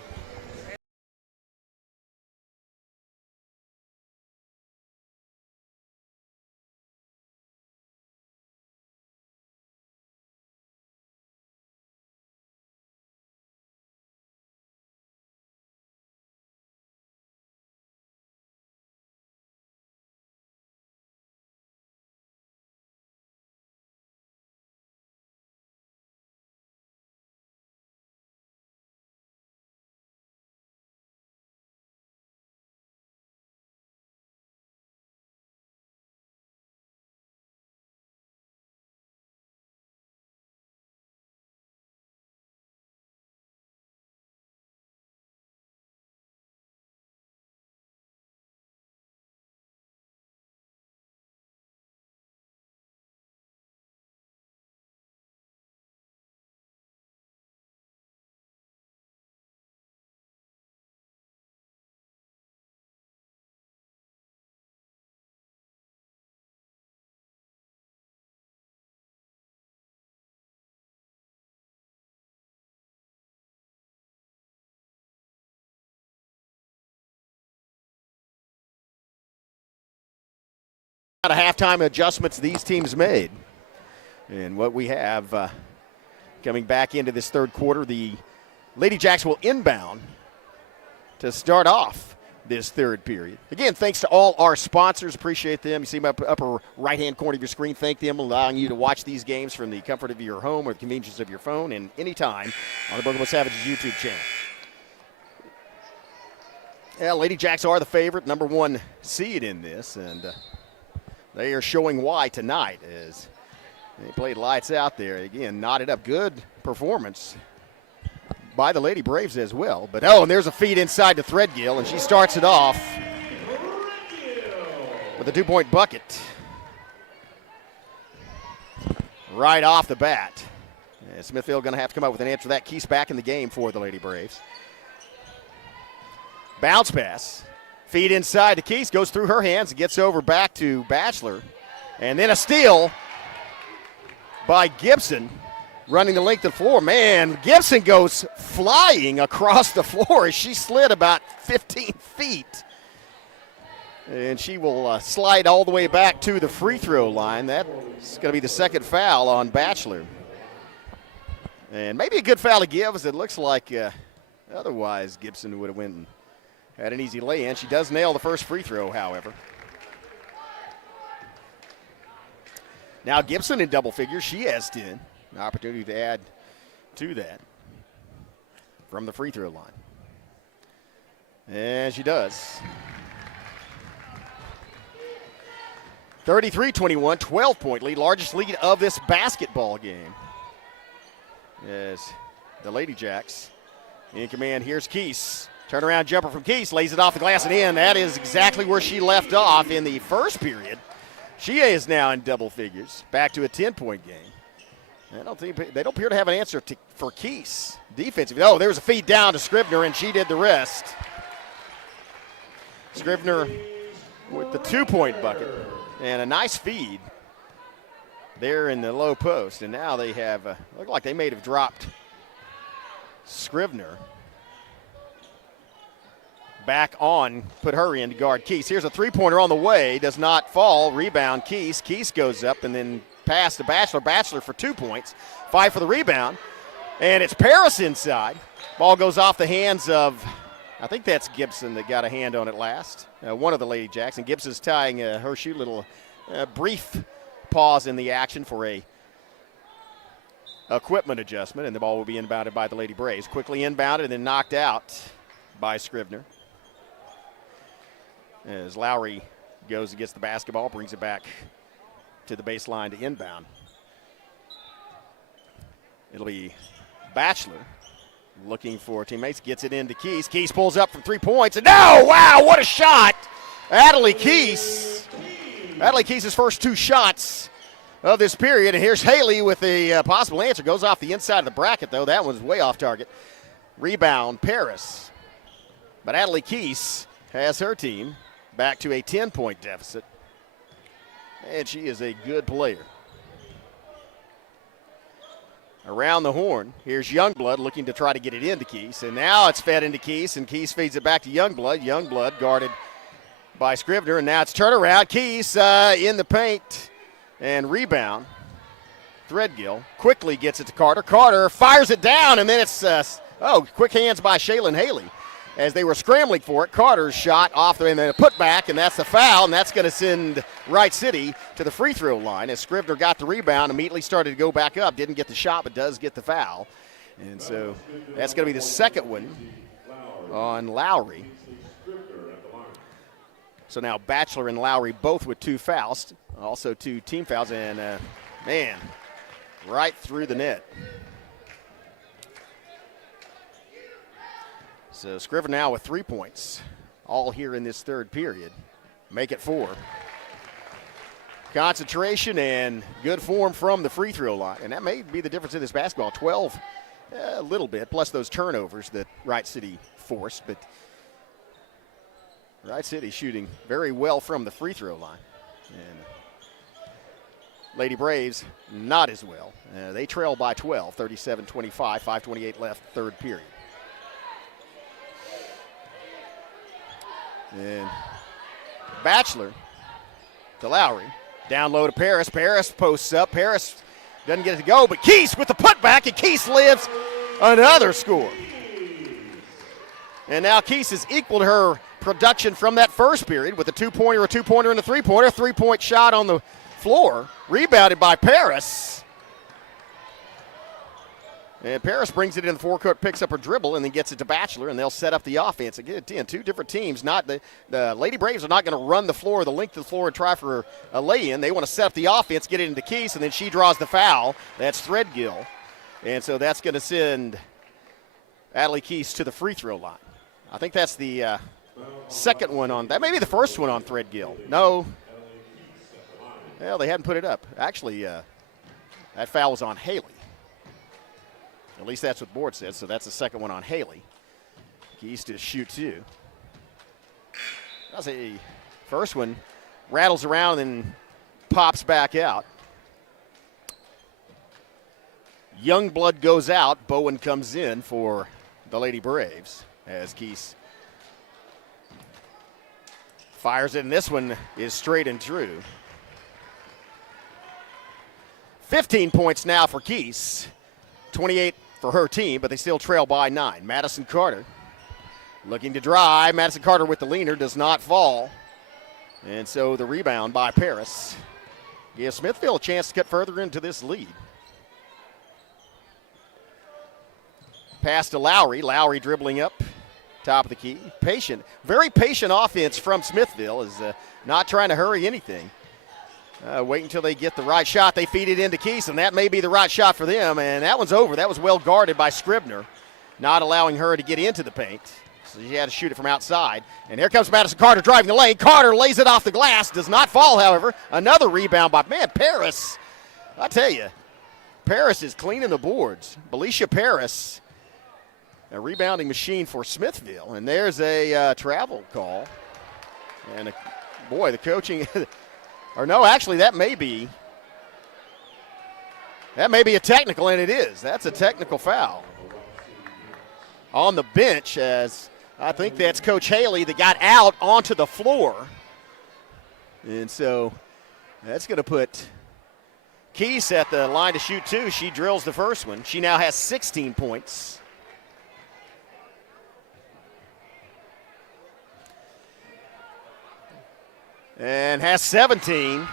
A halftime adjustments these teams made. And what we have coming back into this third quarter, the Lady Jacks will inbound to start off this third period. Again, thanks to all our sponsors. Appreciate them. You see them upper right-hand corner of your screen. Thank them, allowing you to watch these games from the comfort of your home or the convenience of your phone and anytime on the Bergamo Savages YouTube channel. Yeah, Lady Jacks are the favorite, number one seed in this, and they are showing why tonight as they played lights out there. Again, knotted up. Good performance by the Lady Braves as well. But, and there's a feed inside to Threadgill, and she starts it off with a 2-point bucket. Right off the bat. And Smithville going to have to come up with an answer to that. Keith's back in the game for the Lady Braves. Bounce pass. Feed inside to Keith, goes through her hands and gets over back to Batchelor. And then a steal by Gibson running the length of the floor. Man, Gibson goes flying across the floor as she slid about 15 feet. And she will slide all the way back to the free throw line. That's going to be the second foul on Batchelor. And maybe a good foul to give, as it looks like otherwise Gibson would have went and had an easy lay-in. She does nail the first free throw, however. Now Gibson in double figures. She has 10. An opportunity to add to that from the free throw line. And she does. 33-21, 12-point lead, largest lead of this basketball game. As the Lady Jacks in command. Here's Keese. Turnaround jumper from Keese, lays it off the glass and in. That is exactly where she left off in the first period. She is now in double figures, back to a 10-point game. They don't appear to have an answer for Keese defensively. Oh, there was a feed down to Scribner, and she did the rest. Scribner with the 2-point bucket and a nice feed there in the low post. And now they have, look like they may have dropped Scribner back on, put her in to guard Keese. Here's a three-pointer on the way, does not fall. Rebound, Keese. Keese goes up and then pass to Batchelor. Batchelor for 2 points. 5 for the rebound. And it's Paris inside. Ball goes off the hands of, I think that's Gibson that got a hand on it last. One of the Lady Jacks. And Gibson's tying her shoe. Little brief pause in the action for a equipment adjustment. And the ball will be inbounded by the Lady Braves. Quickly inbounded and then knocked out by Scribner. As Lowry goes and gets the basketball, brings it back to the baseline to inbound. It'll be Batchelor looking for teammates, gets it into Keese. Keese pulls up from 3 points, and wow, what a shot! Adelaide Keese. Adelaide Keese's first 2 shots of this period, and here's Haley with a possible answer. Goes off the inside of the bracket, though. That one's way off target. Rebound, Paris. But Adelaide Keese has her team back to a 10-point deficit. And she is a good player. around the horn. Here's Youngblood looking to try to get it into Keese. And now it's fed into Keese, and Keese feeds it back to Youngblood. Youngblood guarded by Scrivener, and now it's turnaround. Keese in the paint and rebound. Threadgill quickly gets it to Carter. Carter fires it down, and then it's, quick hands by Shaylin Haley. As they were scrambling for it, Carter's shot off there and then a putback, and that's the foul, and that's going to send Wright City to the free throw line. As Scrivener got the rebound, immediately started to go back up. Didn't get the shot, but does get the foul. And so that's going to be the second one on Lowry. So now Batchelor and Lowry both with 2 fouls, also 2 team fouls, and right through the net. So Scrivener now with 3 points, all here in this third period. Make it 4. Concentration and good form from the free throw line, and that may be the difference in this basketball. 12, a little bit, plus those turnovers that Wright City forced, but Wright City shooting very well from the free throw line. And Lady Braves not as well. They trail by 12, 37-25, 5:28 left, third period. And Batchelor to Lowry. Down low to Paris. Paris posts up. Paris doesn't get it to go, but Keese with the putback, and Keese lives another score. And now Keese has equaled her production from that first period with a 2-pointer, a 2-pointer, and a 3-pointer. 3-point shot on the floor. Rebounded by Paris. And Paris brings it in the forecourt, picks up her dribble, and then gets it to Batchelor, and they'll set up the offense. Again, 2 different teams. Not the Lady Braves are not going to run the floor, the length of the floor, and try for a lay-in. They want to set up the offense, get it into Keese, and then she draws the foul. That's Threadgill. And so that's going to send Adley Keese to the free throw line. I think that's the second one on. That may be the first one on Threadgill. No. Well, they hadn't put it up. Actually, that foul was on Haley. At least that's what the board says, so that's the second one on Haley. Keese to shoot 2. That's a first one, rattles around and pops back out. Youngblood goes out. Bowen comes in for the Lady Braves as Keese fires it, and this one is straight and true. 15 points now for Keese. 28 for her team, but they still trail by 9. Madison Carter looking to drive. Madison Carter with the leaner, does not fall. And so the rebound by Paris gives Smithville a chance to get further into this lead. Pass to Lowry. Lowry dribbling up, top of the key. Patient, very patient offense from Smithville, is not trying to hurry anything. Wait until they get the right shot. They feed it into Keese, and that may be the right shot for them. And that one's over. That was well guarded by Scrivener, not allowing her to get into the paint. So she had to shoot it from outside. And here comes Madison Carter driving the lane. Carter lays it off the glass. Does not fall, however. Another rebound by, Paris. I tell you, Paris is cleaning the boards. Belisha Paris, a rebounding machine for Smithville. And there's a travel call. And, boy, the coaching – or no, actually, that may be a technical, and it is. That's a technical foul on the bench, as I think that's Coach Haley that got out onto the floor. And so that's going to put Keese at the line to shoot 2. She drills the first one. She now has 16 points. And has 17.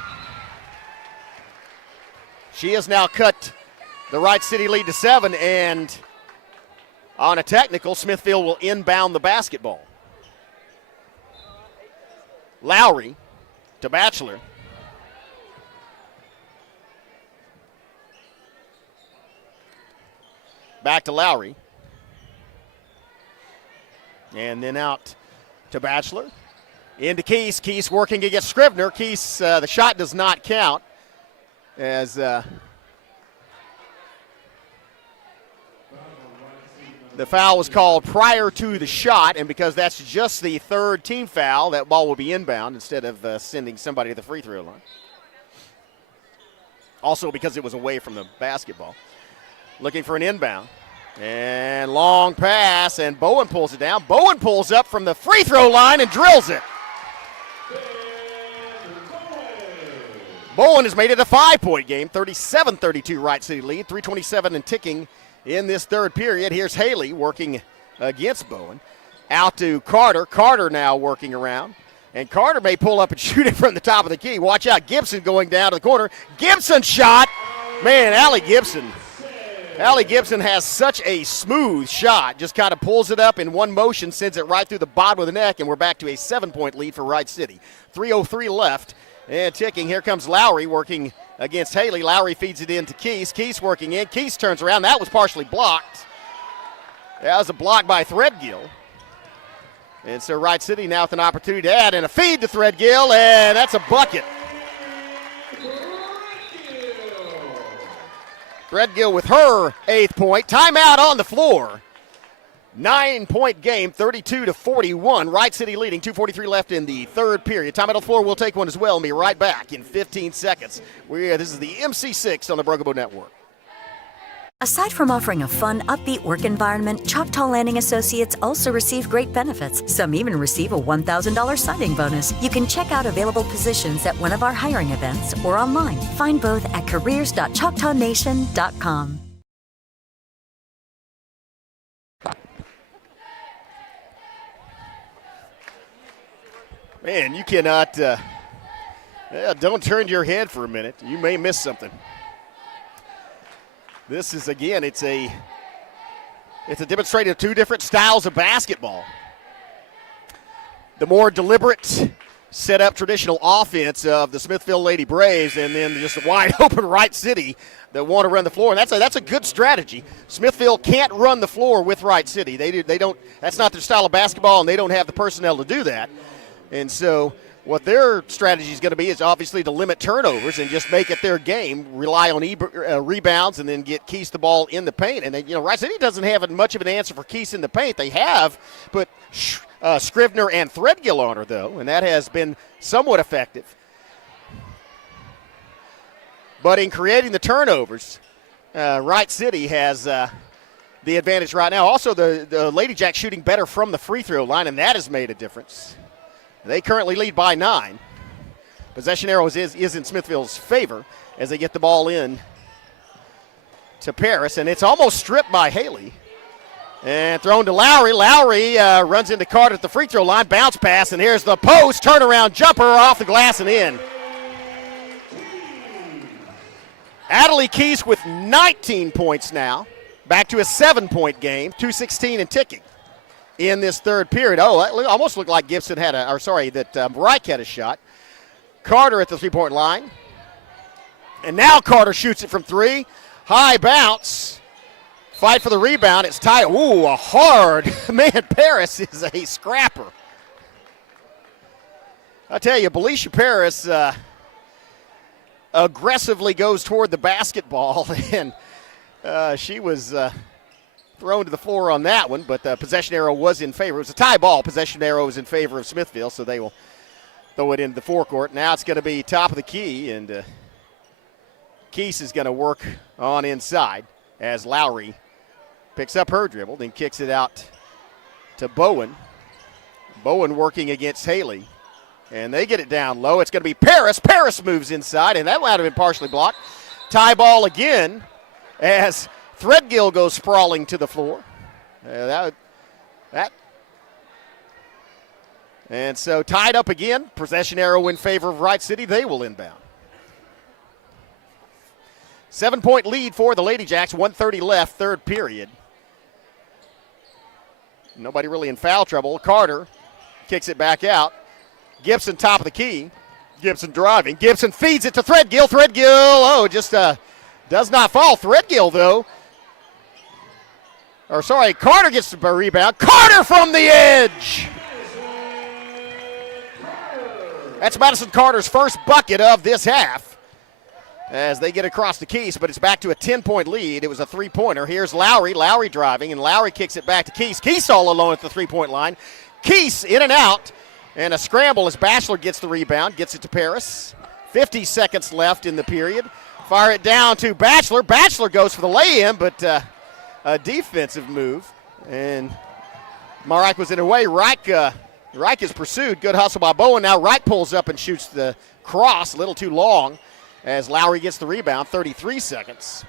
She has now cut the Wright City lead to 7, and on a technical, Smithville will inbound the basketball. Lowry to Batchelor. Back to Lowry. And then out to Batchelor. Into Keese. Keese working against Scrivener. Keese, the shot does not count as the foul was called prior to the shot, and because that's just the third team foul, that ball will be inbound instead of sending somebody to the free throw line. Also because it was away from the basketball. looking for an inbound. And long pass, and Bowen pulls it down. Bowen pulls up from the free throw line and drills it. Bowen has made it a 5-point game, 37-32 Wright City lead, 3:27 and ticking in this third period. Here's Haley working against Bowen. Out to Carter. Carter now working around. And Carter may pull up and shoot it from the top of the key. Watch out, Gibson going down to the corner. Gibson shot. Man, Allie Gibson has such a smooth shot. Just kind of pulls it up in one motion, sends it right through the bottom of the neck, and we're back to a 7-point lead for Wright City. 3:03 left and ticking. Here comes Lowry working against Haley. Lowry feeds it in to Keese. Keese working in. Keese turns around. That was partially blocked. That was a block by Threadgill. And so Wright City now with an opportunity to add, and a feed to Threadgill, and that's a bucket. Threadgill with her 8th point. Timeout on the floor. 9-point game, 32-41. Wright City leading, 2:43 left in the third period. Timeout on the floor, we'll take one as well and be right back in 15 seconds. This is the MC-6 on the Broken Bow Network. Aside from offering a fun, upbeat work environment, Choctaw Landing Associates also receive great benefits. Some even receive a $1,000 signing bonus. You can check out available positions at one of our hiring events or online. Find both at careers.choctawnation.com. Man, you cannot, don't turn your head for a minute. You may miss something. This is, again, it's a demonstration of two different styles of basketball. The more deliberate, set-up traditional offense of the Smithville Lady Braves, and then just a wide-open Wright City that want to run the floor, and that's a good strategy. Smithville can't run the floor with Wright City. They don't. That's not their style of basketball, and they don't have the personnel to do that. And so what their strategy is going to be is obviously to limit turnovers and just make it their game, rely on rebounds, and then get Keese the ball in the paint. And, Wright City doesn't have much of an answer for Keese in the paint. They have put Scrivener and Threadgill on her, though, and that has been somewhat effective. But in creating the turnovers, Wright City has the advantage right now. Also, the Lady Jacks shooting better from the free throw line, and that has made a difference. They currently lead by 9. Possession arrows is in Smithville's favor as they get the ball in to Paris, and it's almost stripped by Haley. And thrown to Lowry. Lowry runs into Carter at the free throw line. Bounce pass, and here's the post. Turnaround jumper off the glass and in. Adelie Keese with 19 points now. Back to a 7-point game, 2:16 and ticking in this third period. Oh, that almost looked like Gibson had Wright had a shot. Carter at the three-point line. And now Carter shoots it from 3. High bounce. Fight for the rebound. It's tight. Ooh, a hard. Man, Paris is a scrapper. I tell you, Belisha Paris aggressively goes toward the basketball, and she was thrown to the floor on that one, but the possession arrow was in favor. It was a tie ball. Possession arrow is in favor of Smithville, so they will throw it into the forecourt. Now it's going to be top of the key, and Keese is going to work on inside as Lowry picks up her dribble, then kicks it out to Bowen. Bowen working against Haley, and they get it down low. It's going to be Paris. Paris moves inside, and that might have been partially blocked. Tie ball again as Threadgill goes sprawling to the floor. And so tied up again. Possession arrow in favor of Wright City. They will inbound. 7-point lead for the Lady Jacks. 1:30 left, third period. Nobody really in foul trouble. Carter kicks it back out. Gibson top of the key. Gibson driving. Gibson feeds it to Threadgill. Threadgill, just does not fall. Threadgill, though. Carter gets the rebound. Carter from the edge. That's Madison Carter's first bucket of this half as they get across the Keese, but it's back to a 10-point lead. It was a three-pointer. Here's Lowry. Lowry driving, and Lowry kicks it back to Keese. Keese all alone at the three-point line. Keese in and out, and a scramble as Bachelor gets the rebound, gets it to Paris. 50 seconds left in the period. Fire it down to Batchelor. Batchelor goes for the lay-in, but a defensive move. And Marek was in her way. Reich is pursued. Good hustle by Bowen. Now Wright pulls up and shoots the cross a little too long as Lowry gets the rebound, 33 seconds.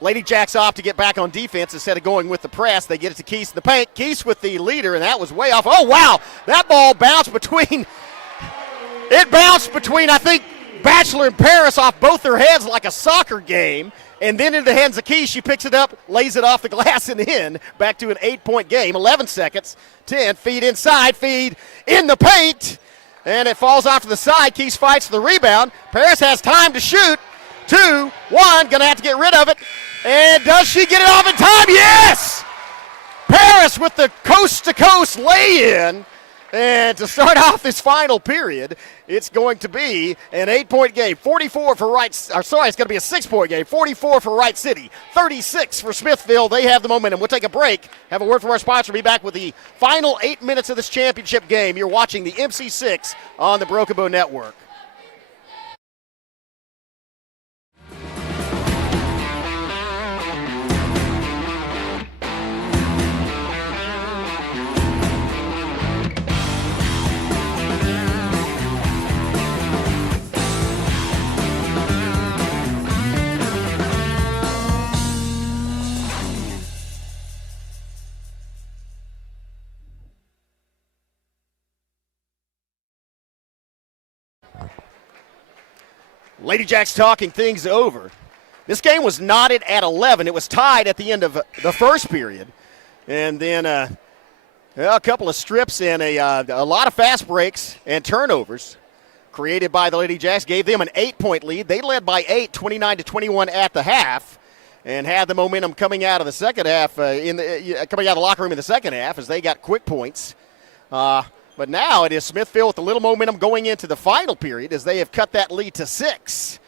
Lady Jacks off to get back on defense instead of going with the press. They get it to Keese in the paint. Keese with the leader, and that was way off. Oh, wow. That ball bounced between, I think, Batchelor and Paris off both their heads like a soccer game. And then into the hands of Keese, she picks it up, lays it off the glass and in. Back to an 8-point game, 11 seconds, 10, feed inside, feed in the paint. And it falls off to the side. Keese fights for the rebound. Paris has time to shoot. 2, 1, gonna have to get rid of it. And does she get it off in time? Yes! Paris with the coast-to-coast lay-in. And to start off this final period, it's going to be an 8-point game. 44 for Wright, it's going to be a 6-point game. 44 for Wright City, 36 for Smithville. They have the momentum. We'll take a break, have a word from our sponsor, be back with the final 8 minutes of this championship game. You're watching the MC-6 on the Broken Bow Network. Lady Jacks talking things over. This game was knotted at 11. It was tied at the end of the first period. And then a couple of strips and a lot of fast breaks and turnovers created by the Lady Jacks gave them an 8-point lead. They led by 8, 29-21 at the half, and had the momentum coming out of the second half, coming out of the locker room in the second half as they got quick points. But now it is Smithville with a little momentum going into the final period as they have cut that lead to 6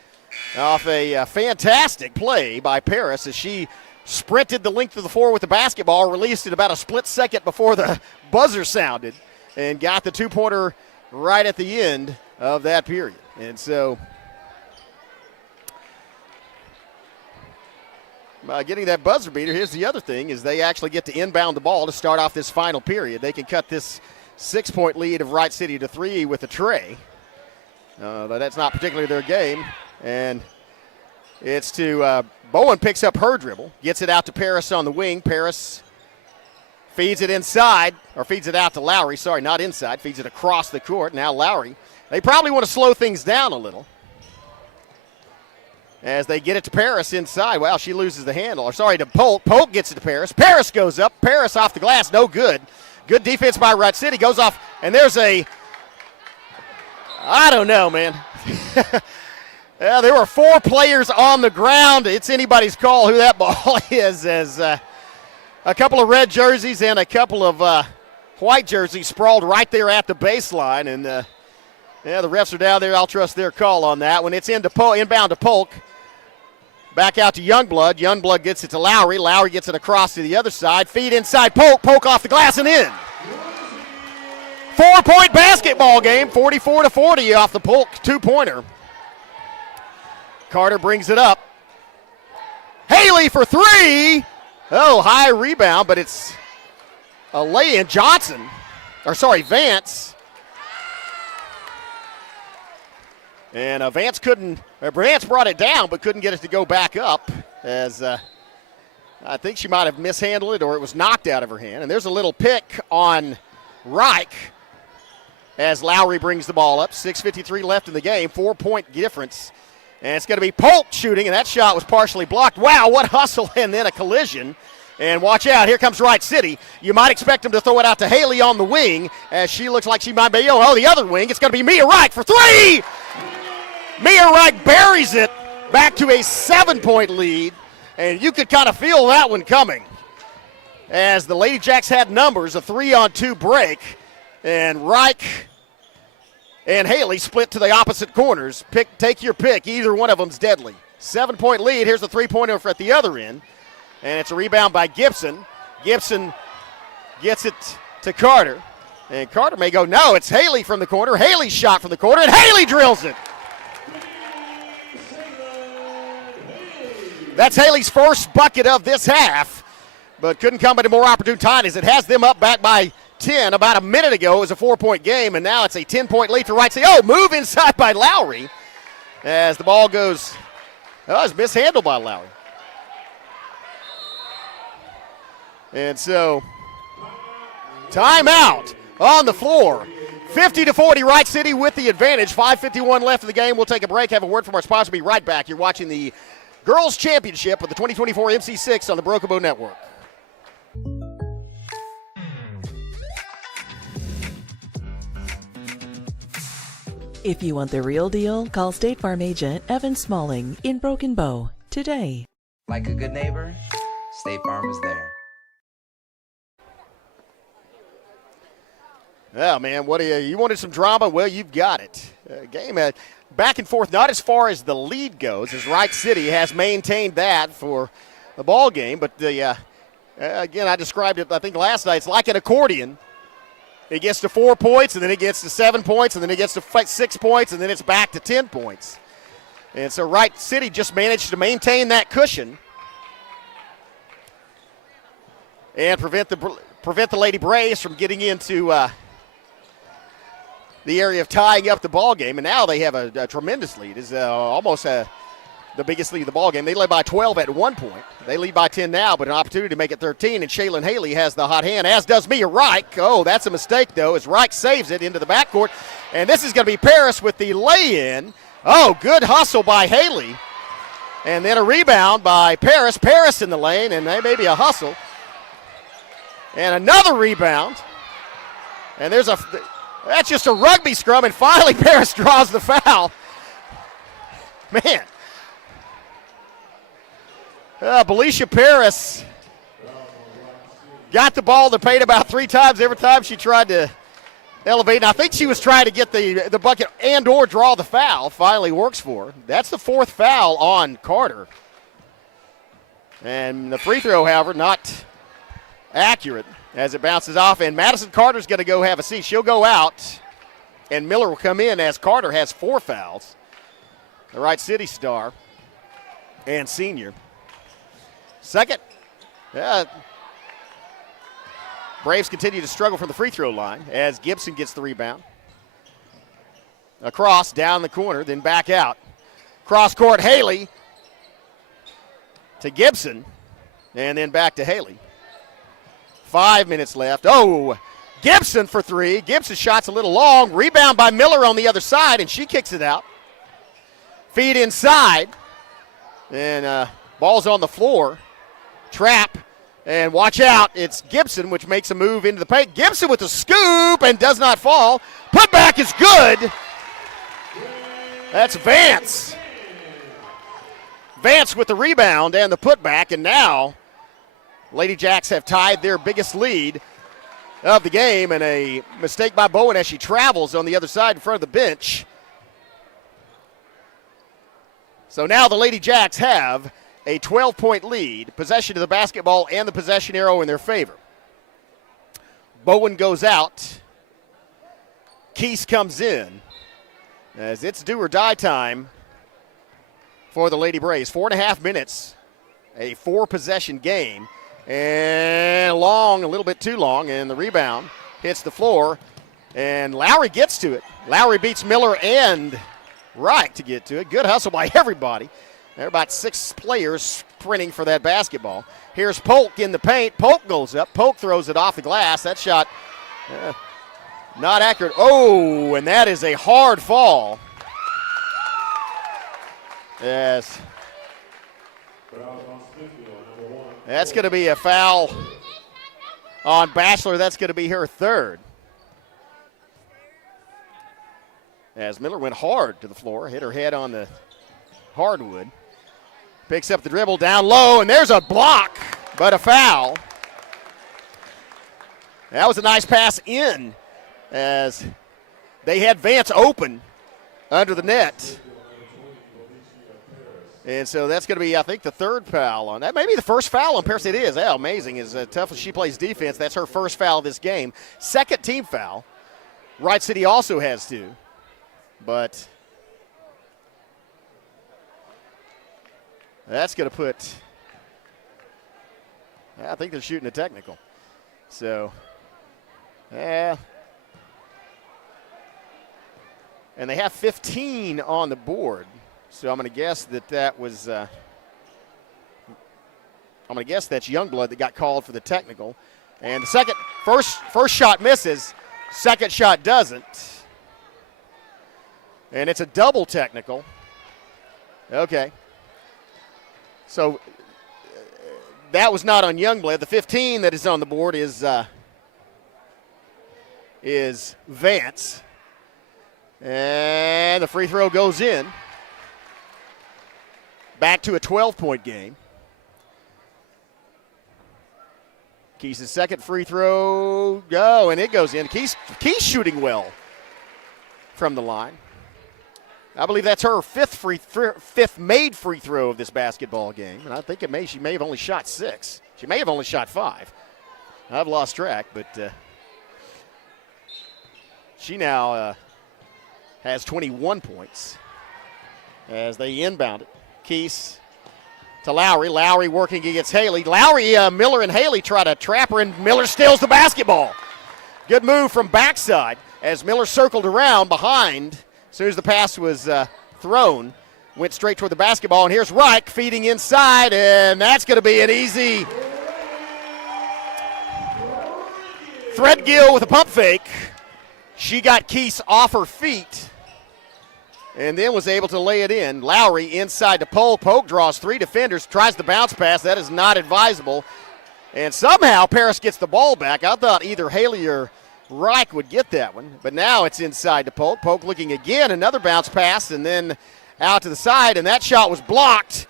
off a fantastic play by Paris as she sprinted the length of the floor with the basketball, released it about a split second before the buzzer sounded, and got the two-pointer right at the end of that period. And so by getting that buzzer beater, here's the other thing, is they actually get to inbound the ball to start off this final period. They can cut this 6-point lead of Wright City to 3 with a tray. But that's not particularly their game. And it's to Bowen picks up her dribble, gets it out to Paris on the wing. Paris feeds it inside, or feeds it out to Lowry. Sorry, not inside. Feeds it across the court. Now Lowry. They probably want to slow things down a little as they get it to Paris inside. Well, she loses the handle. Or sorry, to Polk. Polk gets it to Paris. Paris goes up. Paris off the glass. No good. Good defense by Wright City. Goes off, and there's I don't know, man. Yeah, there were 4 players on the ground. It's anybody's call who that ball is, as a couple of red jerseys and a couple of white jerseys sprawled right there at the baseline. And, the refs are down there. I'll trust their call on that. When it's inbound to Polk, back out to Youngblood. Youngblood gets it to Lowry. Lowry gets it across to the other side. Feed inside Polk. Polk off the glass and in. 4-point basketball game, 44-40 off the Polk two-pointer. Carter brings it up. Haley for 3. Oh, high rebound, but it's a lay-in. Vance. And Vance brought it down, but couldn't get it to go back up, as I think she might have mishandled it, or it was knocked out of her hand. And there's a little pick on Reich as Lowry brings the ball up. 6:53 left in the game, 4-point difference. And it's going to be Polk shooting, and that shot was partially blocked. Wow, what hustle, and then a collision. And watch out, here comes Wright City. You might expect him to throw it out to Haley on the wing, as she looks like she might be, the other wing. It's going to be Mia Reich for 3! Mia Reich buries it back to a 7-point lead, and you could kind of feel that one coming, as the Lady Jacks had numbers, a 3-on-2 break, and Reich and Haley split to the opposite corners. Take your pick. Either one of them's deadly. 7-point lead. Here's the three-pointer at the other end. And it's a rebound by Gibson. Gibson gets it to Carter. And Carter may go, no, it's Haley from the corner. Haley's shot from the corner, and Haley drills it. That's Haley's first bucket of this half, but couldn't come at a more opportune time as it has them up back by 10. About a minute ago, it was a 4-point game, and now it's a 10-point lead for Wright City. Oh, move inside by Lowry as the ball goes. Oh, it's mishandled by Lowry. And so, timeout on the floor. 50-40, Wright City with the advantage. 5:51 left in the game. We'll take a break, have a word from our sponsor, be right back. You're watching the Girls Championship of the 2024 MC-6 on the Broken Bow Network. If you want the real deal, call State Farm agent Evan Smalling in Broken Bow today. Like a good neighbor, State Farm is there. Oh, man, what do you wanted some drama? Well, you've got it. Game back and forth, not as far as the lead goes, as Wright City has maintained that for the ball game. But again, I described it, I think, last night. It's like an accordion. It gets to 4 points, and then it gets to 7 points, and then it gets to 6 points, and then it's back to 10 points. And so Wright City just managed to maintain that cushion and prevent the Lady Braves from getting into the area of tying up the ball game. And now they have a tremendous lead. It's almost the biggest lead of the ball game. They led by 12 at one point. They lead by 10 now, but an opportunity to make it 13. And Shaylin Haley has the hot hand, as does Mia Wright. Oh, that's a mistake, though, as Wright saves it into the backcourt. And this is going to be Paris with the lay-in. Oh, good hustle by Haley. And then a rebound by Paris. Paris in the lane, and maybe a hustle. And another rebound. And that's just a rugby scrum, and finally Paris draws the foul. Man. Belisha Paris got the ball to paint about 3 times every time she tried to elevate. And I think she was trying to get the bucket and or draw the foul. Finally works for her. That's the 4th foul on Carter. And the free throw, however, not accurate as it bounces off. And Madison Carter's going to go have a seat. She'll go out, and Miller will come in as Carter has 4 fouls. The Wright City star and senior. Second, Braves continue to struggle from the free throw line as Gibson gets the rebound. Across, down the corner, then back out. Cross court, Haley to Gibson, and then back to Haley. 5 minutes left. Oh, Gibson for 3. Gibson's shot's a little long. Rebound by Miller on the other side, and she kicks it out. Feed inside, and ball's on the floor. Trap, and watch out. It's Gibson, which makes a move into the paint. Gibson with the scoop and does not fall. Putback is good. That's Vance. Vance with the rebound and the putback, and now Lady Jacks have tied their biggest lead of the game, and a mistake by Bowen as she travels on the other side in front of the bench. So now the Lady Jacks have a 12-point lead, possession of the basketball and the possession arrow in their favor. Bowen goes out. Keese comes in as it's do or die time for the Lady Braves. 4.5 minutes, a 4-possession game, and long, a little bit too long, and the rebound hits the floor, and Lowry gets to it. Lowry beats Miller and Wright to get to it. Good hustle by everybody. There are about 6 players sprinting for that basketball. Here's Polk in the paint. Polk goes up. Polk throws it off the glass. That shot not accurate. Oh, and that is a hard fall. Yes. That's going to be a foul on Bachelor. That's going to be her 3rd. As Miller went hard to the floor, hit her head on the hardwood. Picks up the dribble down low, and there's a block, but a foul. That was a nice pass in as they had Vance open under the net. And so that's going to be, I think, the 3rd foul on that. Maybe the first foul on Paris. It is. How amazing. As tough as she plays defense, that's her first foul of this game. 2nd team foul. Wright City also has 2. But That's going to put, I think they're shooting a technical. So, yeah. And they have 15 on the board. So I'm going to guess that was, I'm going to guess that's Youngblood that got called for the technical. And the first shot misses, second shot doesn't. And it's a double technical. Okay. So that was not on Youngblood. The 15 that is on the board is Vance. And the free throw goes in. Back to a 12-point game. Keys' second free throw, go, and it goes in. Keys shooting well from the line. I believe that's her fifth made free throw of this basketball game, and I think she may have only shot 6. She may have only shot 5. I've lost track, but she now has 21 points as they inbound it. Keys to Lowry. Lowry working against Haley. Lowry, Miller, and Haley try to trap her, and Miller steals the basketball. Good move from backside as Miller circled around behind. As soon as the pass was thrown, went straight toward the basketball. And here's Wright feeding inside, and that's going to be an easy. Threadgill with a pump fake. She got Keese off her feet and then was able to lay it in. Lowry inside to Polk. Polk draws 3 defenders, tries the bounce pass. That is not advisable. And somehow Paris gets the ball back. I thought either Haley or Reich would get that one, but now it's inside to Polk. Polk looking again, another bounce pass, and then out to the side, and that shot was blocked.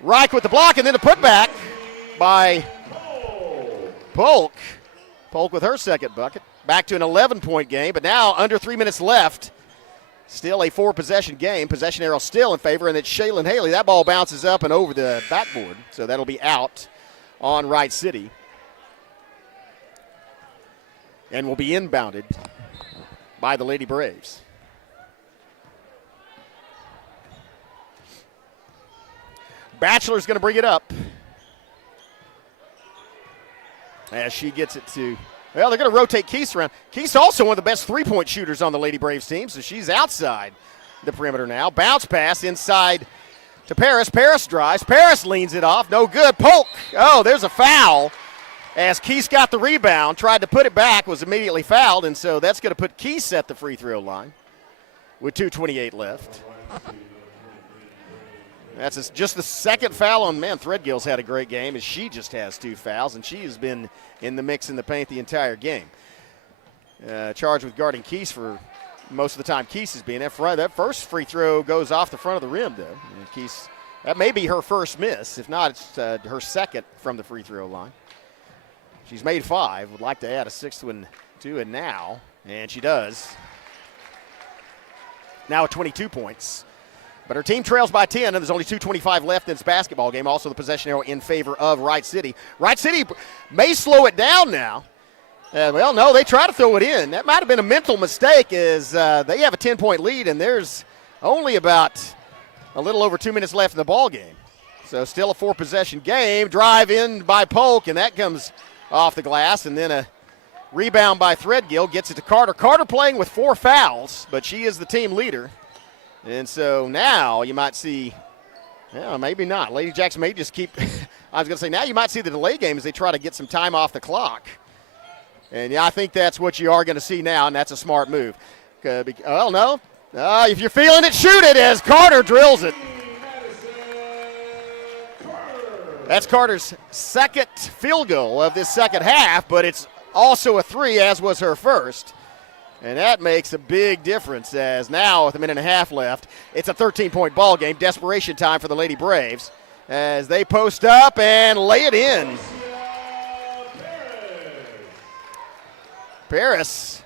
Reich with the block, and then a putback by Polk. Polk with her second bucket. Back to an 11-point game, but now under 3 minutes left. Still a 4-possession game. Possession arrow still in favor, and it's Shaylin Haley. That ball bounces up and over the backboard, so that'll be out on Wright City. And will be inbounded by the Lady Braves. Batchelor's going to bring it up as she gets it to, well, they're going to rotate Keese around. Keese also one of the best three-point shooters on the Lady Braves team, so she's outside the perimeter now. Bounce pass inside to Paris. Paris drives. Paris leans it off. No good. Polk. Oh, there's a foul. As Keese got the rebound, tried to put it back, was immediately fouled, and so that's going to put Keese at the free throw line with 2:28 left. That's just the second foul on, man, Threadgill's had a great game as she just has 2 fouls, and she has been in the mix in the paint the entire game. Charged with guarding Keese for most of the time Keese has been. That first free throw goes off the front of the rim, though. And Keese, that may be her first miss. If not, it's her second from the free throw line. She's made 5, would like to add a 6th one to it now, and she does. Now at 22 points. But her team trails by 10, and there's only 2:25 left in this basketball game. Also the possession arrow in favor of Wright City. Wright City may slow it down now. Well, no, they try to throw it in. That might have been a mental mistake as they have a 10-point lead, and there's only about a little over 2 minutes left in the ball game. So still a 4-possession game. Drive in by Polk, and that comes off the glass, and then a rebound by Threadgill gets it to Carter. Carter playing with 4 fouls, but she is the team leader. And so now you might see, well, maybe not. Lady Jacks may just keep, I was going to say, now you might see the delay game as they try to get some time off the clock. And, yeah, I think that's what you are going to see now, and that's a smart move. Well, no. If you're feeling it, shoot it as Carter drills it. That's Carter's second field goal of this second half, but it's also a 3, as was her first. And that makes a big difference as now with a minute and a half left, it's a 13-point ball game. Desperation time for the Lady Braves as they post up and lay it in. Paris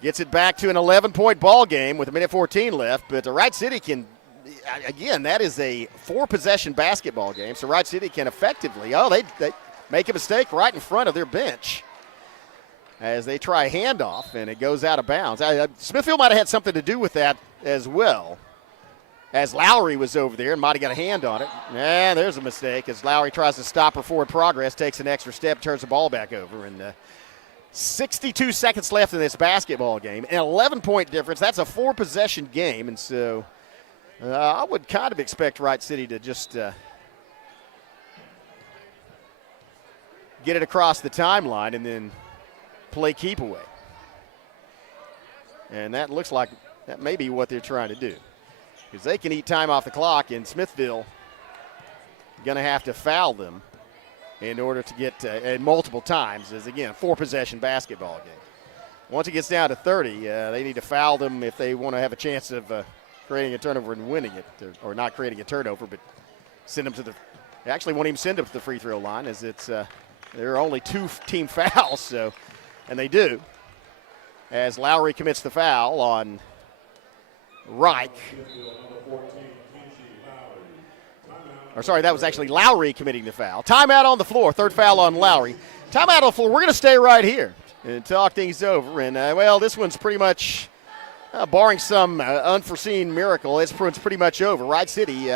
gets it back to an 11-point ball game with a minute 14 left, but the Wright City can, again, that is a 4-possession basketball game, so Wright City can effectively, they make a mistake right in front of their bench as they try a handoff, and it goes out of bounds. Smithville might have had something to do with that as well. as Lowry was over there and might have got a hand on it. And there's a mistake as Lowry tries to stop her forward progress, takes an extra step, turns the ball back over. And 62 seconds left in this basketball game. An 11-point difference. That's a 4-possession game. And so I would kind of expect Wright City to just get it across the timeline and then play keep away. And that looks like that may be what they're trying to do, because they can eat time off the clock, and Smithville going to have to foul them in order to get multiple times, as again, 4-possession basketball game. Once it gets down to 30, they need to foul them if they want to have a chance of creating a turnover and winning it, or not creating a turnover, but send them to the. They actually won't even send them to the free throw line, as it's there are only 2 team fouls, so, and they do. As Lowry commits the foul on Wright. Or sorry, that was actually Lowry committing the foul. Timeout on the floor, 3rd foul on Lowry. Timeout on the floor. We're going to stay right here and talk things over. And, well, this one's pretty much, barring some unforeseen miracle, this one's pretty much over. Wright City,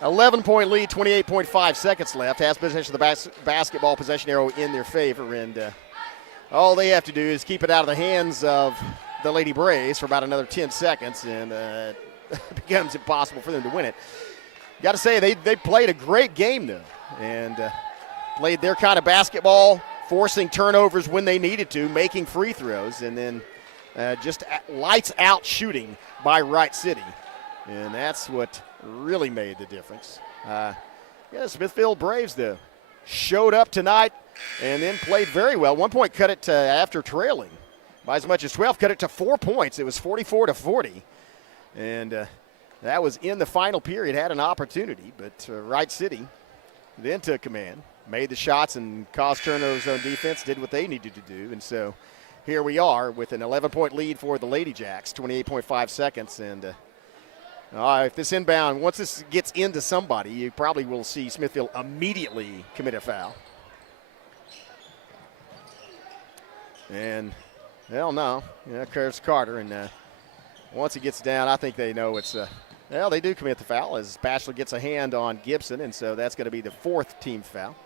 11-point lead, 28.5 seconds left. Has possession of the basketball possession arrow in their favor. And all they have to do is keep it out of the hands of the Lady Braves for about another 10 seconds, and it becomes impossible for them to win it. Got to say, they played a great game, though, and played their kind of basketball, forcing turnovers when they needed to, making free throws, and then just lights-out shooting by Wright City. And that's what really made the difference. Smithville Braves, though, showed up tonight and then played very well. 1 point cut it to, after trailing by as much as 12, cut it to 4 points. It was 44-40. And that was in the final period, had an opportunity, but Wright City then took command, made the shots and caused turnovers on defense, did what they needed to do. And so here we are with an 11-point lead for the Lady Jacks, 28.5 seconds. And if this inbound, once this gets into somebody, you probably will see Smithville immediately commit a foul. And, hell no, Curtis Carter. And once he gets down, I think they know it's well, they do commit the foul as Batchelor gets a hand on Gibson, and so that's going to be the 4th team foul.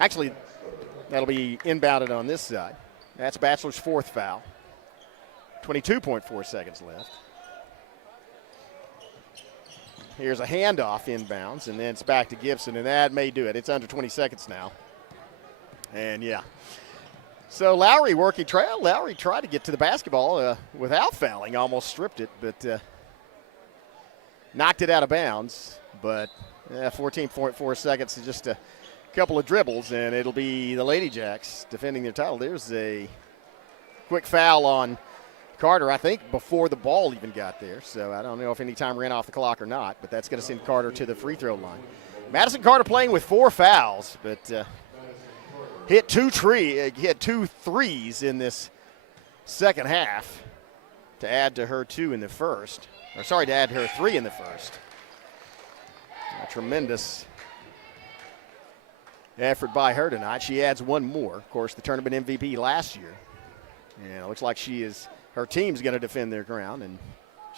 Actually, that'll be inbounded on this side. That's Batchelor's 4th foul. 22.4 seconds left. Here's a handoff inbounds, and then it's back to Gibson, and that may do it. It's under 20 seconds now. And, yeah. So Lowry working trail. Lowry tried to get to the basketball without fouling, almost stripped it, but knocked it out of bounds. But 14.4 seconds is just a couple of dribbles, and it'll be the Lady Jacks defending their title. There's a quick foul on Carter, I think, before the ball even got there. So I don't know if any time ran off the clock or not, but that's going to send Carter to the free throw line. Madison Carter playing with 4 fouls, but hit 2 threes in this second half to add to her 2 in the first. Or sorry, to add to her 3 in the first. A tremendous effort by her tonight. She adds 1 more. Of course, the tournament MVP last year. And it looks like her team's going to defend their ground, and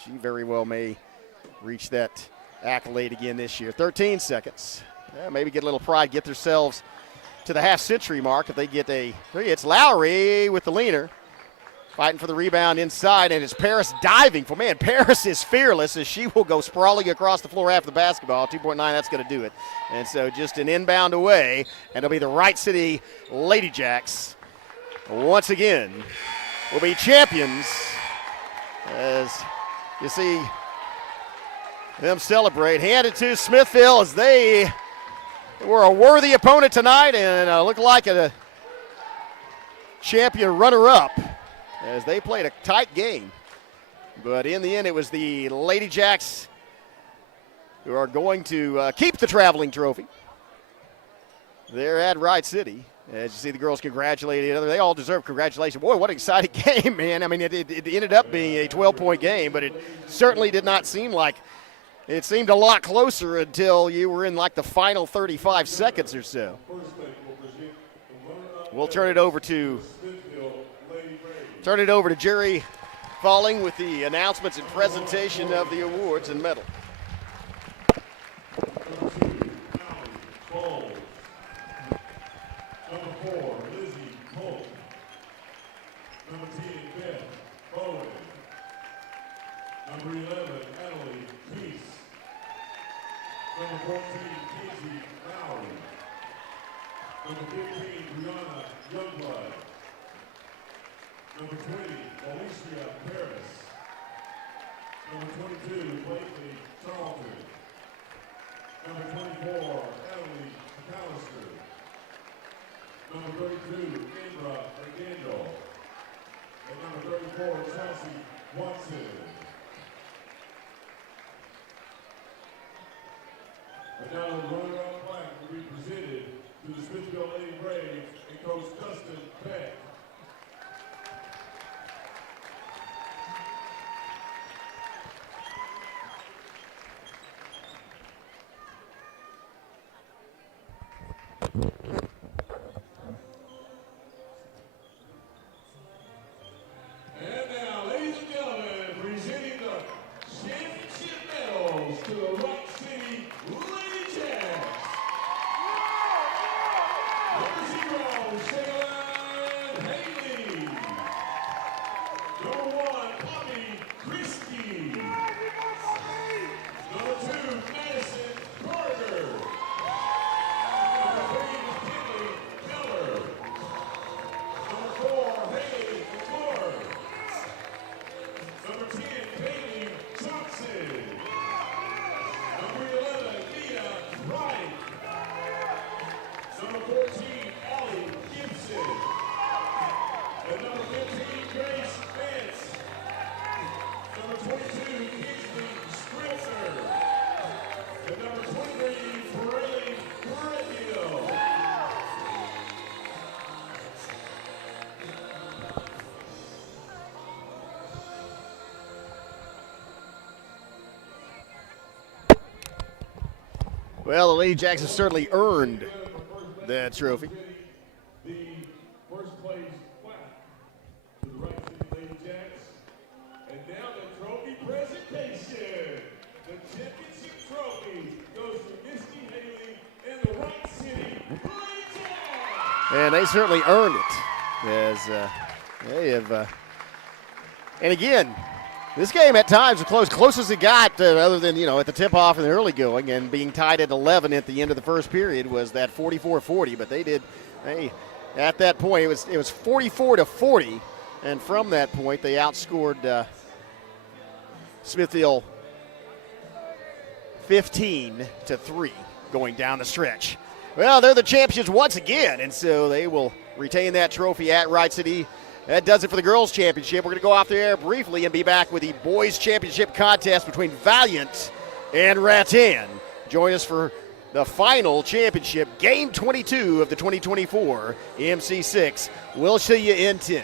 she very well may reach that accolade again this year. 13 seconds. Maybe get a little pride, get themselves to the half-century mark if they get a three. It's Lowry with the leaner, fighting for the rebound inside, and it's Paris diving for, man, Paris is fearless as she will go sprawling across the floor after the basketball. 2.9, that's going to do it. And so just an inbound away, and it'll be the Wright City Lady Jacks once again will be champions as you see them celebrate. Handed to Smithville as they were a worthy opponent tonight and looked like a champion runner-up as they played a tight game. But in the end, it was the Lady Jacks who are going to keep the traveling trophy. They're at Wright City. As you see the girls congratulate each other, they all deserve congratulations. Boy, what an exciting game, man. I mean, it ended up being a 12-point game, but it certainly did not seem like it seemed a lot closer until you were in like the final 35 seconds or so. We'll turn it over to Jerry falling with the announcements and presentation of the awards and medal. Number 4, Lizzie Polk. Number 10, Beth Bowen. Number 11, Emily Peace. Number 14, Casey Lowry. Number 15, Brianna Youngblood. Number 20, Alicia Paris. Number 22, Blakely Charlton. Number 24, Emily McAllister. Number 32, Indra Orgando. And number 34, Chelsea Watson. And now the runner-up plaque will be presented to the Smithville Lady Braves and Coach Dustin Peck. And now, ladies and gentlemen, presenting the championship medals to the Wright City Lady Jacks. Number 0, Shaylin Haley. Number 1, Bobby Christie. Number 2, Madison Carter. Number 3, McKinley Keller. Number 4, Haley McClure. Number 10, Bailey Johnson. Number 11, Leah Wright. Number 14, Allie Gibson. And number 15, Grace Vance. Number 22, Kingsley Scripser. And number 23, Braylee Bredhill. Well, the Lady Jacks have certainly earned that trophy. The first place plaque to the Wright City Lady Jacks. And now the trophy presentation. The championship trophy goes to Misty Haley and the Wright City Lady Jacks. And they certainly earned it, as they have. And again, this game at times was close as it got, other than, at the tip-off in the early going, and being tied at 11 at the end of the first period was that 44-40. But at that point, it was 44-40, and from that point, they outscored Smithville 15-3 going down the stretch. Well, they're the champions once again, and so they will retain that trophy at Wright City. That does it for the girls' championship. We're going to go off the air briefly and be back with the boys' championship contest between Valiant and Rattan. Join us for the final championship, Game 22 of the 2024 MC-6. We'll see you in 10.